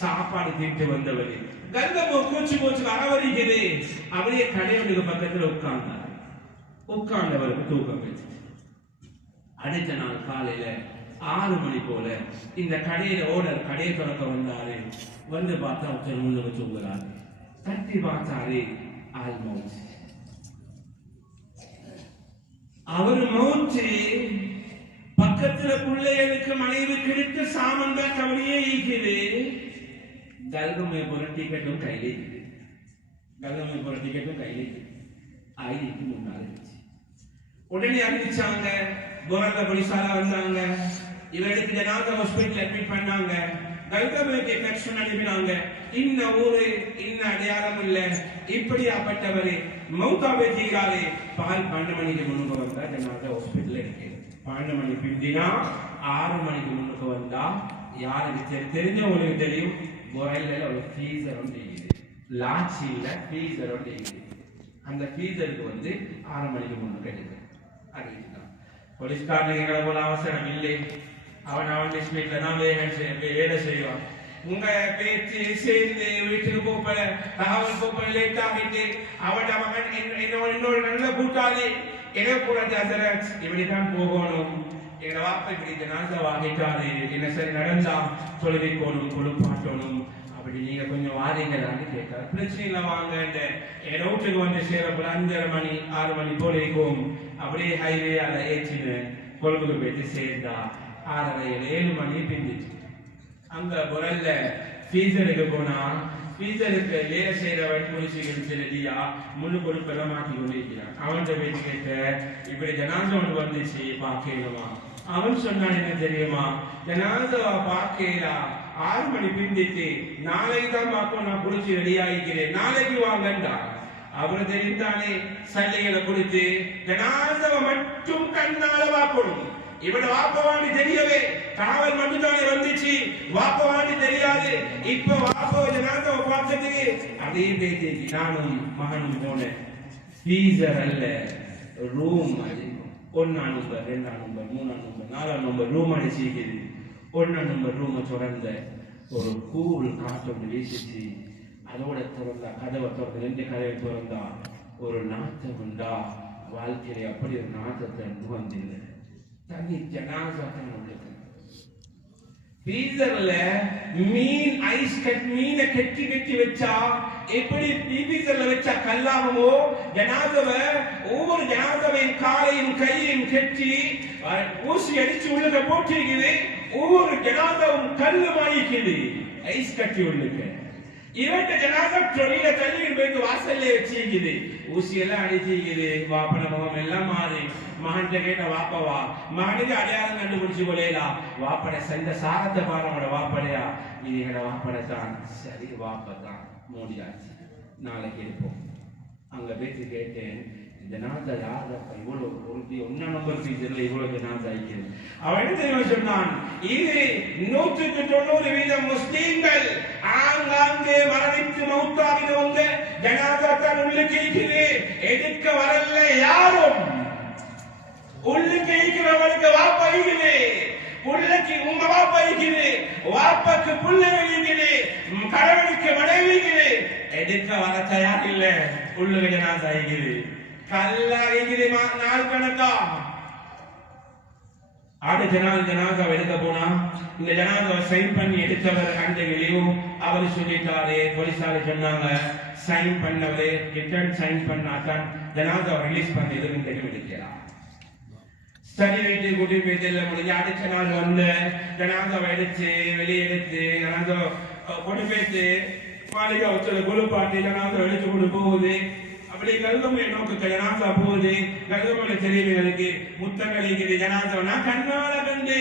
சாப்பாடு திட்டு வந்தவர் கல்கம கோச்சி அரவரிக்குது. அப்படியே கடையோட பக்கத்தில் உட்கார்ந்தார். உட்கார்ந்தவருக்கு தூக்கம் வச்சு அடுத்த நாள் காலையில 6 மணி போல இந்த கடையில ஓடர் கடையை திறக்க வந்தாரு. வந்து பார்த்தா ஒருத்தர் முன்னுக்கு தூங்குறாரு. தட்டி பார்த்தாரு, ஆல் மவுத். அவர் மவுத்து. பக்கத்துல பிள்ளைகளுக்கு மனைவி கிடைத்து சாமந்த கவலையே ஈக்குது. கல்கமை போற டிக்கெட்டும் கையில இருக்குது. கல்கமை போற டிக்கெட்டும் கையில இருக்குது. ஐடிக்கு முன்னாடி உடனே அறிவிச்சாங்க. கோரல்ல போலீசாரா வந்தாங்க. இவருக்கு ஜனாதா ஹாஸ்பிடல் அட்மிட் பண்ணாங்க. கல்கமைக்கு கனெக்ஷன் அனுப்பினாங்க. இன்ன ஊரு, இன்ன அடையாளம் இல்ல, இப்படியாப்பட்டவர் மௌத்தாவே தீராரு. பகல் 12 மணிக்கு முன்னுக்கு வந்தா ஜனாதா ஹாஸ்பிடல் இருக்கு. 12 மணி பிந்தினா 6 மணிக்கு முன்னுக்கு வந்தா யாருக்கு தெரிஞ்சவங்களுக்கு தெரியும். முறையில ஒரு ஃப்ரீசர் ஒன்று இருக்குது, லாட்சியில் ஃப்ரீசர் ஒன்று இருக்குது. அந்த ஃப்ரீசருக்கு வந்து 6 மணிக்கு முன்னுக்கு எடுக்கு அறிவிக்கலாம். போலீஸ்காரனுக்கு எங்களை போல அவசரம் இல்லை, அவன் ஸ்பீட்ல தான் வேலை செய்வான். உங்க பேச்சு சேர்ந்து வீட்டுக்கு போப்பல தகவல் போப்பல லேட் ஆகிட்டு அவன் என்னோட நல்ல கூட்டாளி என்ன கூட இப்படித்தான் போகணும், எங்க வாப்பா இப்படி ஜனாசா வாங்கிட்டாரு, என்ன சரி நடந்தா தொழுவிக்கணும் கொடுப்பாட்டணும், அப்படி நீங்க கொஞ்சம் வாரீங்களான்னு கேட்டார். பிரச்சனை இல்லை வாங்க, என் ரோட்டுக்கு வந்து சேரப்போல 5:30 மணி 6 மணி போல இருக்கும். அப்படியே ஹைவே அதை ஏற்றின்னு கொழும்புக்கு போயிட்டு சேர்ந்தா 6:30 7 மணி பிந்திச்சு. அங்க புரல்ல ஃப்ரீசருக்கு போனா ஃப்ரீசருக்கு வேலை செய்யறவன் முடிச்சுகள் ரெடியா முழு பொறுப்பெல்லாம் மாற்றி கொண்டிருக்கிறான். அவன்கிட்ட போயிட்டு கேட்ட இப்படி ஜனாசா ஒன்று வந்துச்சு பார்க்கணுமா? அவன் சொன்னான் என்ன தெரியுமா, ஜனாசாவை பார்க்கலா 6 மணி பிந்திட்டு நாளைக்கு தான் பார்ப்போம், நான் குளிச்சு ரெடி ஆகிக்கிறேன், நாளைக்கு வாங்கண்டா. அவரு தெரிந்தானே சல்லைகளை கொடுத்து ஜனாசாவை மட்டும் கண்ணால பார்க்கணும். இவட வாப்பவாண்டி தெரியவே காவல் மட்டும்தானே வந்துச்சு, வாப்பவாண்டி தெரியாது. இப்ப வாப்ப ஜனாசாவை பார்த்ததுக்கு அதே பேச்சு நானும் மகனும் போனேன். ஃப்ரீசர் அல்ல, ரூம் அது 1 number 2 number 3 number 4 number room அடிச்சிருக்குது. 1 நம்பர் ரூமை தொடர்ந்த ஒரு கூல் காற்றொன்று வீசிச்சு. அதோட திறந்தா கதவை திறந்த 2 கதவை திறந்தா ஒரு நாட்டம் உண்டா. வாழ்க்கையில அப்படி ஒரு நாட்டத்தை வந்தில்லை. தனி ஜனாசாத்தான் உள்ளது. ஃப்ரீசர்ல மீன் ஐஸ் மீனை கெட்டி கெட்டி வச்சா எப்படி ஃப்ரீசர்ல வச்சா கல்லாகுமோ, ஜனாசாவை ஒவ்வொரு ஜனாசாவையும் காலையும் கையையும் கெட்டி ஊசி அடிச்சு உள்ளத போட்டிருக்குது. ஒவ்வொரு ஜனாசாவும் கல்லு மாறிக்குது, ஐஸ் கட்டி உள்ளுக்கு. இவட்ட ஜனாசா ட்ரெயில தள்ளி போயிட்டு வாசல்ல வச்சிருக்குது, ஊசி எல்லாம் அடிச்சிருக்குது. வாப்பன முகம் எல்லாம் மாறி மகன்கிட்ட கேட்ட வாப்பவா, மகனுக்கு அடையாளம் கண்டுபிடிச்சு கொள்ளையா, வாப்பட சென்ற சாரத்தை பாருங்களோட வாப்படையா, இது எங்கட வாப்படை தான். சரி வாப்பதான் மூடியாச்சு, நாளைக்கு இருப்போம். அங்க போயிட்டு கேட்டேன், ஜனாசா யாரப்பா இவ்வளவு பொருத்தி 1 நம்பர் ஃப்ரீசர்ல இவ்வளவு ஜனாசா ஆயிக்கிறது. அவன் என்ன தெரியுமா சொன்னான், இது 190% முஸ்லீம்கள் ஆங்காங்கே மரணித்து மௌத்தாகினவங்க ஜனாசா தான் உள்ளுக்கு இருக்குது, எதிர்க்க வரல யாரும். உள்ளுக்கு இருக்கிறவங்களுக்கு வாப்பா இருக்குது, உள்ளுக்கு உங்க வாப்பா இருக்குது, வாப்பாக்கு புள்ளகள் இருக்குது, கணவனுக்கு மனைவி இருக்குது, எதிர்க்க வர தயார் இல்ல. உள்ளுக்கு ஜனாசா இருக்குது, கல்லாகிக்குது நாள் கணக்கா. அடுத்த நாள் ஜனாசா எடுக்க போனா இந்த ஜனாசாவை சைன் பண்ணி எடுத்தவர் அண்டைகளையும் அவர் சொல்லிட்டாரு. போலீஸார் சொன்னாங்க சைன் பண்ணவரே ரிட்டர்ன் சைன் பண்ணாதான் ஜனாசாவை ரிலீஸ் பண்ணி எதுவும் தெரிவிக்கிறார். ஸ்டடி வீட்டு கூட்டி போயிட்டு எல்லாம் முடிஞ்சு அடுத்த நாள் வந்து ஜனாசாவை எடுத்து வெளியெடுத்து ஜனாசாவை கொண்டு போயிட்டு மாளிகை வச்சு குழுப்பாட்டி ஜனாசாவை எடுத்து கொண்டு போகுது. அப்படி கருதமுறை நோக்கு ஜனாசா போகுது. கருதமுறை தெரிவிகளுக்கு முத்தங்கள் இருக்குது. ஜனாசா நான் கண்ணால கண்டு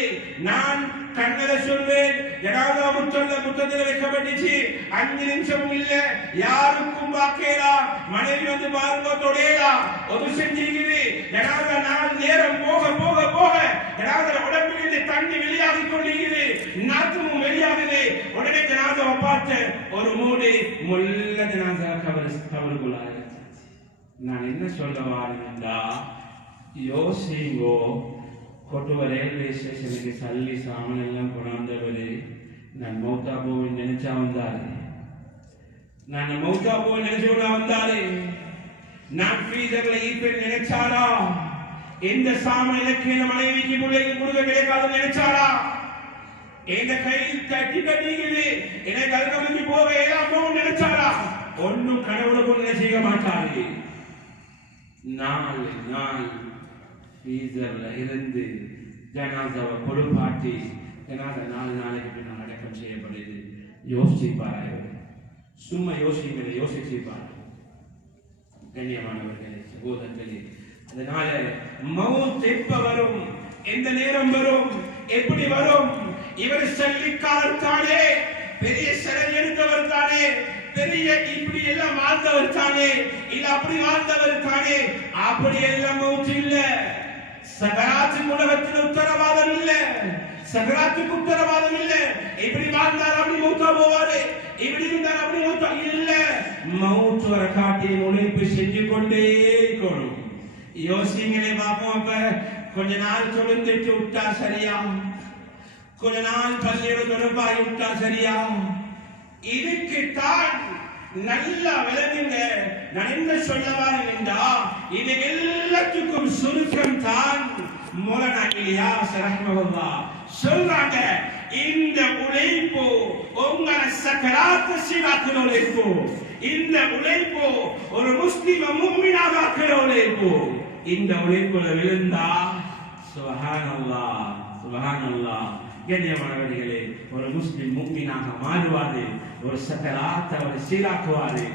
நான் கண்ணல சொல்வேன். ஜனாசா முத்தத்தில் வைக்கப்பட்டுச்சு. 5 நிமிஷமும் இல்ல, யாருக்கும் பாக்கேலா. மனைவி வந்து பாருங்க தொடையலா ஒரு செஞ்சிருக்குது. ஜனாசா நாள் நேரம் போக போக போக ஜனாசா உடம்பிலிருந்து தண்ணி வெளியாகி கொண்டிருக்குது, நாத்தமும் வெளியாகுது. உடனே ஜனாசாவை பார்த்த ஒரு மூடி முல்ல ஜனாசா கவருக்குள்ளாரு. நான் என்ன சொல்ல வாரேன்டா, யோசிங்கோ கொட்டுவ ரயில்வே ஸ்டேஷனுக்கு சல்லி சாமன் எல்லாம் கொண்டாந்தவரு நான் மௌத்தா போவேன் நினைச்சா வந்தாரு. நான் மௌத்தா போவேன் நினைச்சா வந்தாரு. நான் ஃப்ரீசர்ல ஈப்பேன் நினைச்சாரா? எந்த சாமன் எனக்கு என் மனைவிக்கு பிள்ளைக்கு கொடுக்க கிடைக்காதுன்னு நினைச்சாரா? எந்த கையில் தட்டி கட்டிக்குது எனக்கு அருகமைக்கு போக எல்லாம் நினைச்சாரா? ஒன்னும் கடவுளுக்கு நினைச்சிக்க மாட்டாரு. 4 நாள் ஃப்ரீசர்ல இருந்து ஜனாசாவை பொறுப்பாட்டி ஜனாசா 4 நாளைக்கு பின்னால் அடக்கம் செய்யப்படுது. யோசிப்பார், சும்மா யோசிப்பார். கண்ணியமானவர்களே, சகோதரர்களே, அதனால மவுத் எப்ப வரும், எந்த நேரம் வரும், எப்படி வரும்? இவர் சல்லிக்காரர் தானே, பெரிய சிலை எடுத்தவர் தானே, பெரிய இப்படி எல்லாம் வாழ்ந்தவர் தானே, இல்ல அப்படி வாழ்ந்தவர் தானே. அப்படி எல்லாம் மவுத் இல்ல. சகராத்தின் உலகத்தில் உத்தரவாதம் இல்ல, சகராத்துக்கு உத்தரவாதம் இல்ல. இப்படி வாழ்ந்தார் அப்படி மௌத்தா போவாரு, இப்படி இருந்தார் அப்படி மௌத்தா இல்ல. மௌத் வர காட்டி உழைப்பு செஞ்சு கொண்டே இருக்கணும். யோசிங்களே பாப்போம். அப்ப கொஞ்ச நாள் தொழுந்துட்டு விட்டா சரியா, கொஞ்ச நாள் பள்ளியோட தொடர்பாகி விட்டா சரியா? இதுக்குத்தான் நல்லா விளங்குங்க. நான் என்ன சொல்லவாரு என்றா, இது எல்லாத்துக்கும் சுருக்கம் தான் மௌலானா இலியாஸ் ரஹ்மத்துல்லாஹ் சொல்றாங்க. இந்த உழைப்பு உங்களை சக்கராத்து சீராக்கிற உழைப்பு, இந்த உழைப்பு ஒரு முஸ்லிம் முஃமினாக ஆக்கிற உழைப்பு. இந்த உழைப்புல விழுந்தா சுப்ஹானல்லாஹ் சுப்ஹானல்லாஹ், கண்ணியமானவர்களே, ஒரு முஸ்லிம் முஃமினாக மாறுவாரு, ஒரு சக்கராத்தை அவர் சீராக்குவாரு,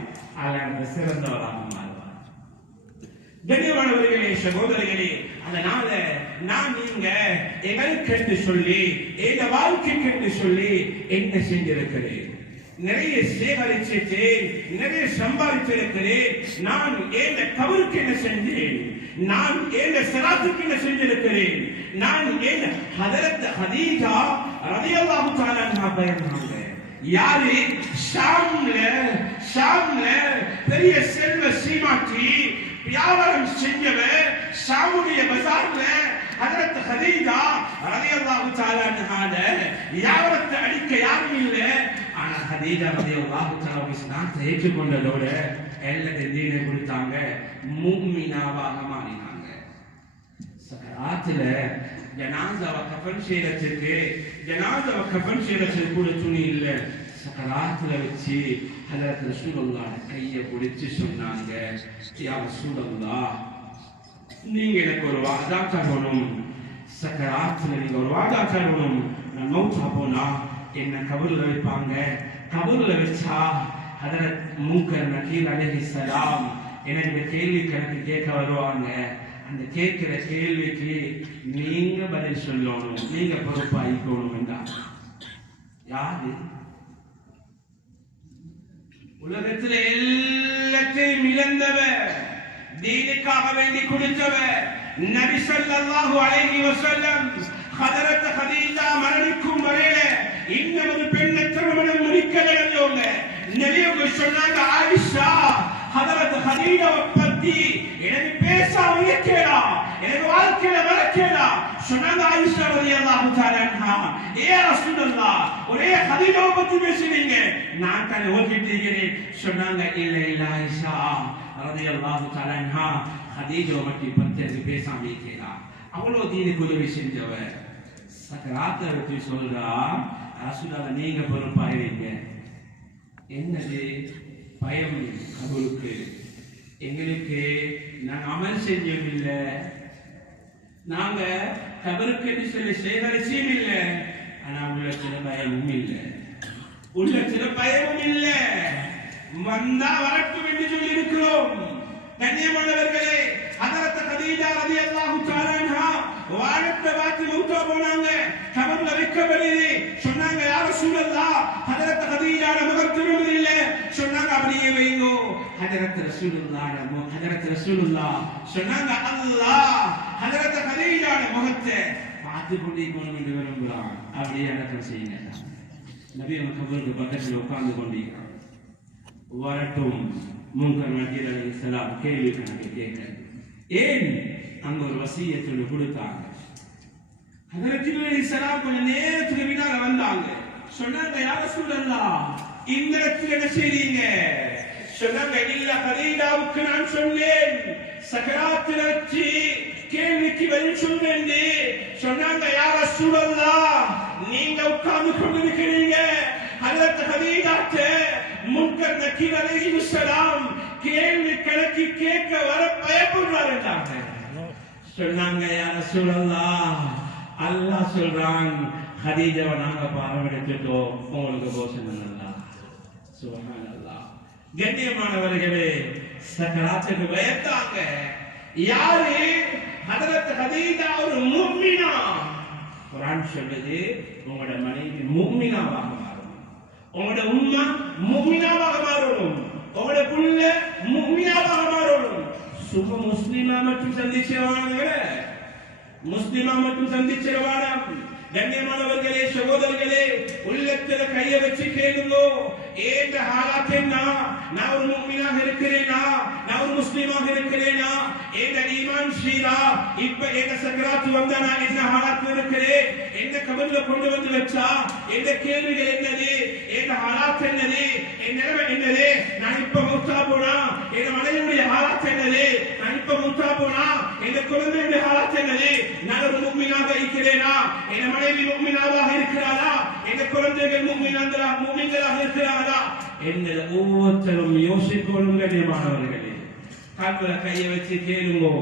அல்லது சிறந்தவராக மாறுவார். கண்ணியமானவர்களே, சகோதரிகளே, அதனால நான் நீங்க எங்களுக்கு சொல்லி எங்க வாழ்க்கைக்கு சொல்லி என்ன செஞ்சிருக்கிறேன்? நிறைய சேகரிச்சிட்டேன், நிறைய சம்பாதிச்சிருக்கிறேன். நான் ஏந்த கபருக்கு என்ன செஞ்சேன்? நான் ஏந்த சிராத்துக்கு என்ன செஞ்சிருக்கிறேன்? நான் ஏந்த ஹதரத் ஹதீஜா ரலியல்லாஹு தஆலா அன்ஹா பயந்தாங்க. யாரு? ஷாம்ல பெரிய செல்வ சீமாட்டி வியாபாரம் செஞ்சவர். ஷாமுடைய பஜார்ல ஹதரத் ஹதீஜா ரலியல்லாஹு தஆலா அன்ஹா வியாபாரத்தை அடிக்க யாரும் இல்ல. ஆனா ஹதீஜா ரலியல்லாஹு தஆலா இஸ்லாத்தை ஏற்றுக்கொண்டதோட எல்லாத்தையும் தீனை கொடுத்தாங்க, முஃமினாவாக மாறினாங்க. சக்கராத்துல ஜனாஸாவை கஃபன் செய்யறதுக்கு கூட துணி இல்ல. சக்கராத்துல வச்சு ஹதரத் ரசூலுல்லாஹ் கையை பிடிச்சு சொன்னாங்க, யா ரசூலுல்லாஹ், நீங்க எனக்கு ஒரு வாதா தரணும். சக்கராத்துல நீங்க ஒரு வாதா தரணும். நான் மௌத்தா போனா என்ன கபர்ல வைப்பாங்க. கபர்ல வச்சா ஹதரத் முன்கர் நகீர் அலைஹிஸ்ஸலாம் எனக்கு கேள்வி கணக்கு கேட்க வருவாங்க. அந்த கேட்கிற கேள்விக்கு நீங்க பதில் சொல்லணும், நீங்க பொறுப்பாயிக்கணும் என்றார். யாரு? உலகத்தில் எல்லாத்தையும் இழந்தவர், தீனுக்காக வேண்டி கொடுத்தவர் நபி ஸல்லல்லாஹு அலைஹி வஸல்லம். ஹதரத் ஹதீஜா மரணிக்கும் வரையில இன்னும் ஒரு பெண்ணை திருமணம் முடிக்கலையோங்க. நபி அவங்க சொன்னாங்க, ஆயிஷா ஹதரத் ஹதீஜாவை பத்தி எனக்கு பேசாம இருக்கேடா, எனக்கு வாழ்க்கையில வரக்கேடா சொன்னாங்க. ஆயிஷா ரலியல்லாஹு தஆலா அன்ஹா, ஏ ரசூலுல்லாஹ், ஒரே ஹதீஜாவை பத்தி பேசுறீங்க, நான் தான் ஓதிட்டு இருக்கிறேன் சொன்னாங்க. இல்ல ஆயிஷா ரலியல்லாஹு தஆலா அன்ஹா ஹதீஜாவை பத்தி பேசாம இருக்கேடா, அவ்வளவு தீனுக்கு உதவி செஞ்சவர். சக்கராத்தை பத்தி சொல்றா, ரசூலுல்லாஹ் நீங்க பொறுப்பாயிருங்க. என்னது பயம்? கபருக்கு எங்களுக்கு நாங்க அமல் செஞ்சோம் இல்ல, நாங்க கபருக்கு சொல்லி சேகரிச்சும் இல்ல, ஆனா உள்ளத்துல பயமும் இல்ல, உள்ளத்துல பயமும் இல்ல. வந்தா வரட்டும் என்று சொல்லி இருக்கிறோம். கண்ணியமானவர்களே, ஹதரத் ஹதீஜா ரலியல்லாஹு தஆலா அன்ஹா வானத்தை பார்த்து மௌத்தா போனாங்க. கபர்ல வைக்கப்படுது. சொன்னாங்க, யா ரசூலல்லாஹ், ஹதரத் ஹதீஜா முகம் திரும்புது இல்ல. சொன்னாங்க, அப்படியே வைங்கோ. ஹதரத் ரசூலுல்லாஹ் சொன்னாங்க, அல்லாஹ் ஹதரத் ஹதீஜா முகத்தை பார்த்து கொண்டிருக்கணும் என்று விரும்புகிறான், அப்படியே அடக்கம் செய்யுங்க. நபி அவங்க கபருக்கு பக்கத்தில் உட்கார்ந்து கொண்டிருக்கிறான். வரட்டும் முன்கர் நகீர் அலைஹிஸ்ஸலாம் கேள்வி கணக்கு கேட்க. ஏன்? அங்க ஒரு வசியத்தை கொடுத்தாங்க. ஹதரத் ஜிப்ரீல் அலைஹிஸ்ஸலாம் கொஞ்ச நேரத்துக்கு பின்னால வந்தாங்க. சொன்னாங்க, யா ரசூலல்லாஹ், இந்த இடத்துல என்ன செய்றீங்க? சொன்னாங்க, இல்ல ஹதீஜாவுக்கு நான் சொன்னேன் சக்கராத்துல வச்சு கேள்விக்கு பதில் சொல்றேன். சொன்னாங்க, யா ரசூலல்லாஹ், நீங்க உட்கார்ந்து கொண்டிருக்கிறீங்க, ஹதரத் ஹதீஜாட்ட முன்கர் நகீர் அலைஹிஸ்ஸலாம் கேள்வி கணக்கு கேட்க வர பயப்படுறாங்க. சொன்னாங்க, யா ரசூலல்லாஹ், அல்லாஹ் சொல்றான், ஹதீஜாவை நாங்க பாரவெடுத்துட்டோம், உங்களுக்கு போஷன் அல்லாஹ். சுப்ஹானல்லாஹ். கண்ணியமானவர்களே, சக்கராத்துக்கு பயந்தாங்க. யாரு? ஹதரத் ஹதீஜா ஒரு முஃமினா. குர்ஆன் சொல்லுது, உங்களோட மனைவி முஃமினாவாக மாறணும், உங்களோட உம்மா முஃமினாவாக மாறணும், உங்களோட புள்ள முஃமினாவாக மாறணும். சும்மா முஸ்லிமா மட்டும் சந்திச்சவாங்க முஸ்லிமா மட்டும் சந்திச்சிடவானா. கண்ணியமானவர்களே, சகோதரர்களே, உள்ளத்துல கைய வச்சு கேளுங்கோ, ஏண்ட ஹாலாத் என்ன? நான் ஒரு முஃமினாக இருக்கிறேனா? நான் ஒரு முஸ்லிமாக இருக்கிறேனா? ஏண்ட ஈமான் ஷீரா? இப்ப ஏண்ட சக்கராத்து வந்தா நான் என்ன ஹாலாத் இருக்கிறேன்? என்ன கபர்ல கொண்டு வந்து வச்சா? எந்த கேள்விகள் என்னது? ஏண்ட ஹாலாத் என்னது? என் நிலைமை என்னது? நான் இப்ப மூத்தா போனா என் மனைவியுடைய ஹாலாத் என்னது? நான் இப்ப மூத்தா போனா என் குழந்தையுடைய ஹாலாத் என்னது? நான் ஒரு முஃமினாக இருக்கிறேனா? என் மனைவி முஃமினாவாக இருக்கிறாரா? என் குழந்தைகள் முஃமின்களாக இருக்கிறாரா? என்னது ஒவ்வொருத்தரும் யோசிக்கணும். கண்ணியமானவர்களே, கால்ல கையை வச்சு கேளுங்கோ,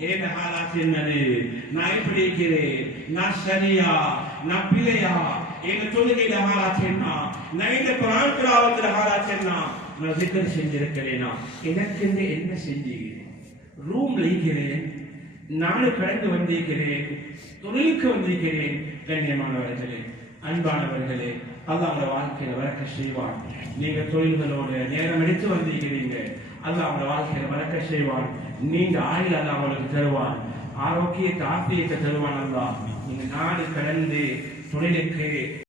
ஏன் ஹாலாத் என்னது? நான் எப்படி இருக்கிறேன்? நான் சரியா? நான் பிழையா? எங்க தொழுகையில ஹாலாத் என்ன? நான் இந்த குர்ஆன் திலாவத்துல ஹாலாத் என்ன? நான் zikr செஞ்சிருக்கிறேனா? எனக்கு என்ன செஞ்சீங்க? ரூம்ல இருக்கிறேன், நாடு கடந்து வந்திருக்கிறேன், தொழிலுக்கு வந்திருக்கிறேன். கண்ணியமானவர்களே, அன்பானவர்களே, அல்லாஹ் உங்க வாழ்க்கையில வரக்க செய்வான். நீங்க தொழில்களோட நேரம் எடுத்து வந்திருக்கிறீங்க, அல்லாஹ் உங்க வாழ்க்கையில வரக்க செய்வான். நீங்க ஆயுள் அல்லாஹ் உங்களுக்கு தருவான், ஆரோக்கியத்தை ஆப்பியத்தை தருவான். அல்லாஹ் நீங்க நாடு கடந்து தொழிலுக்கு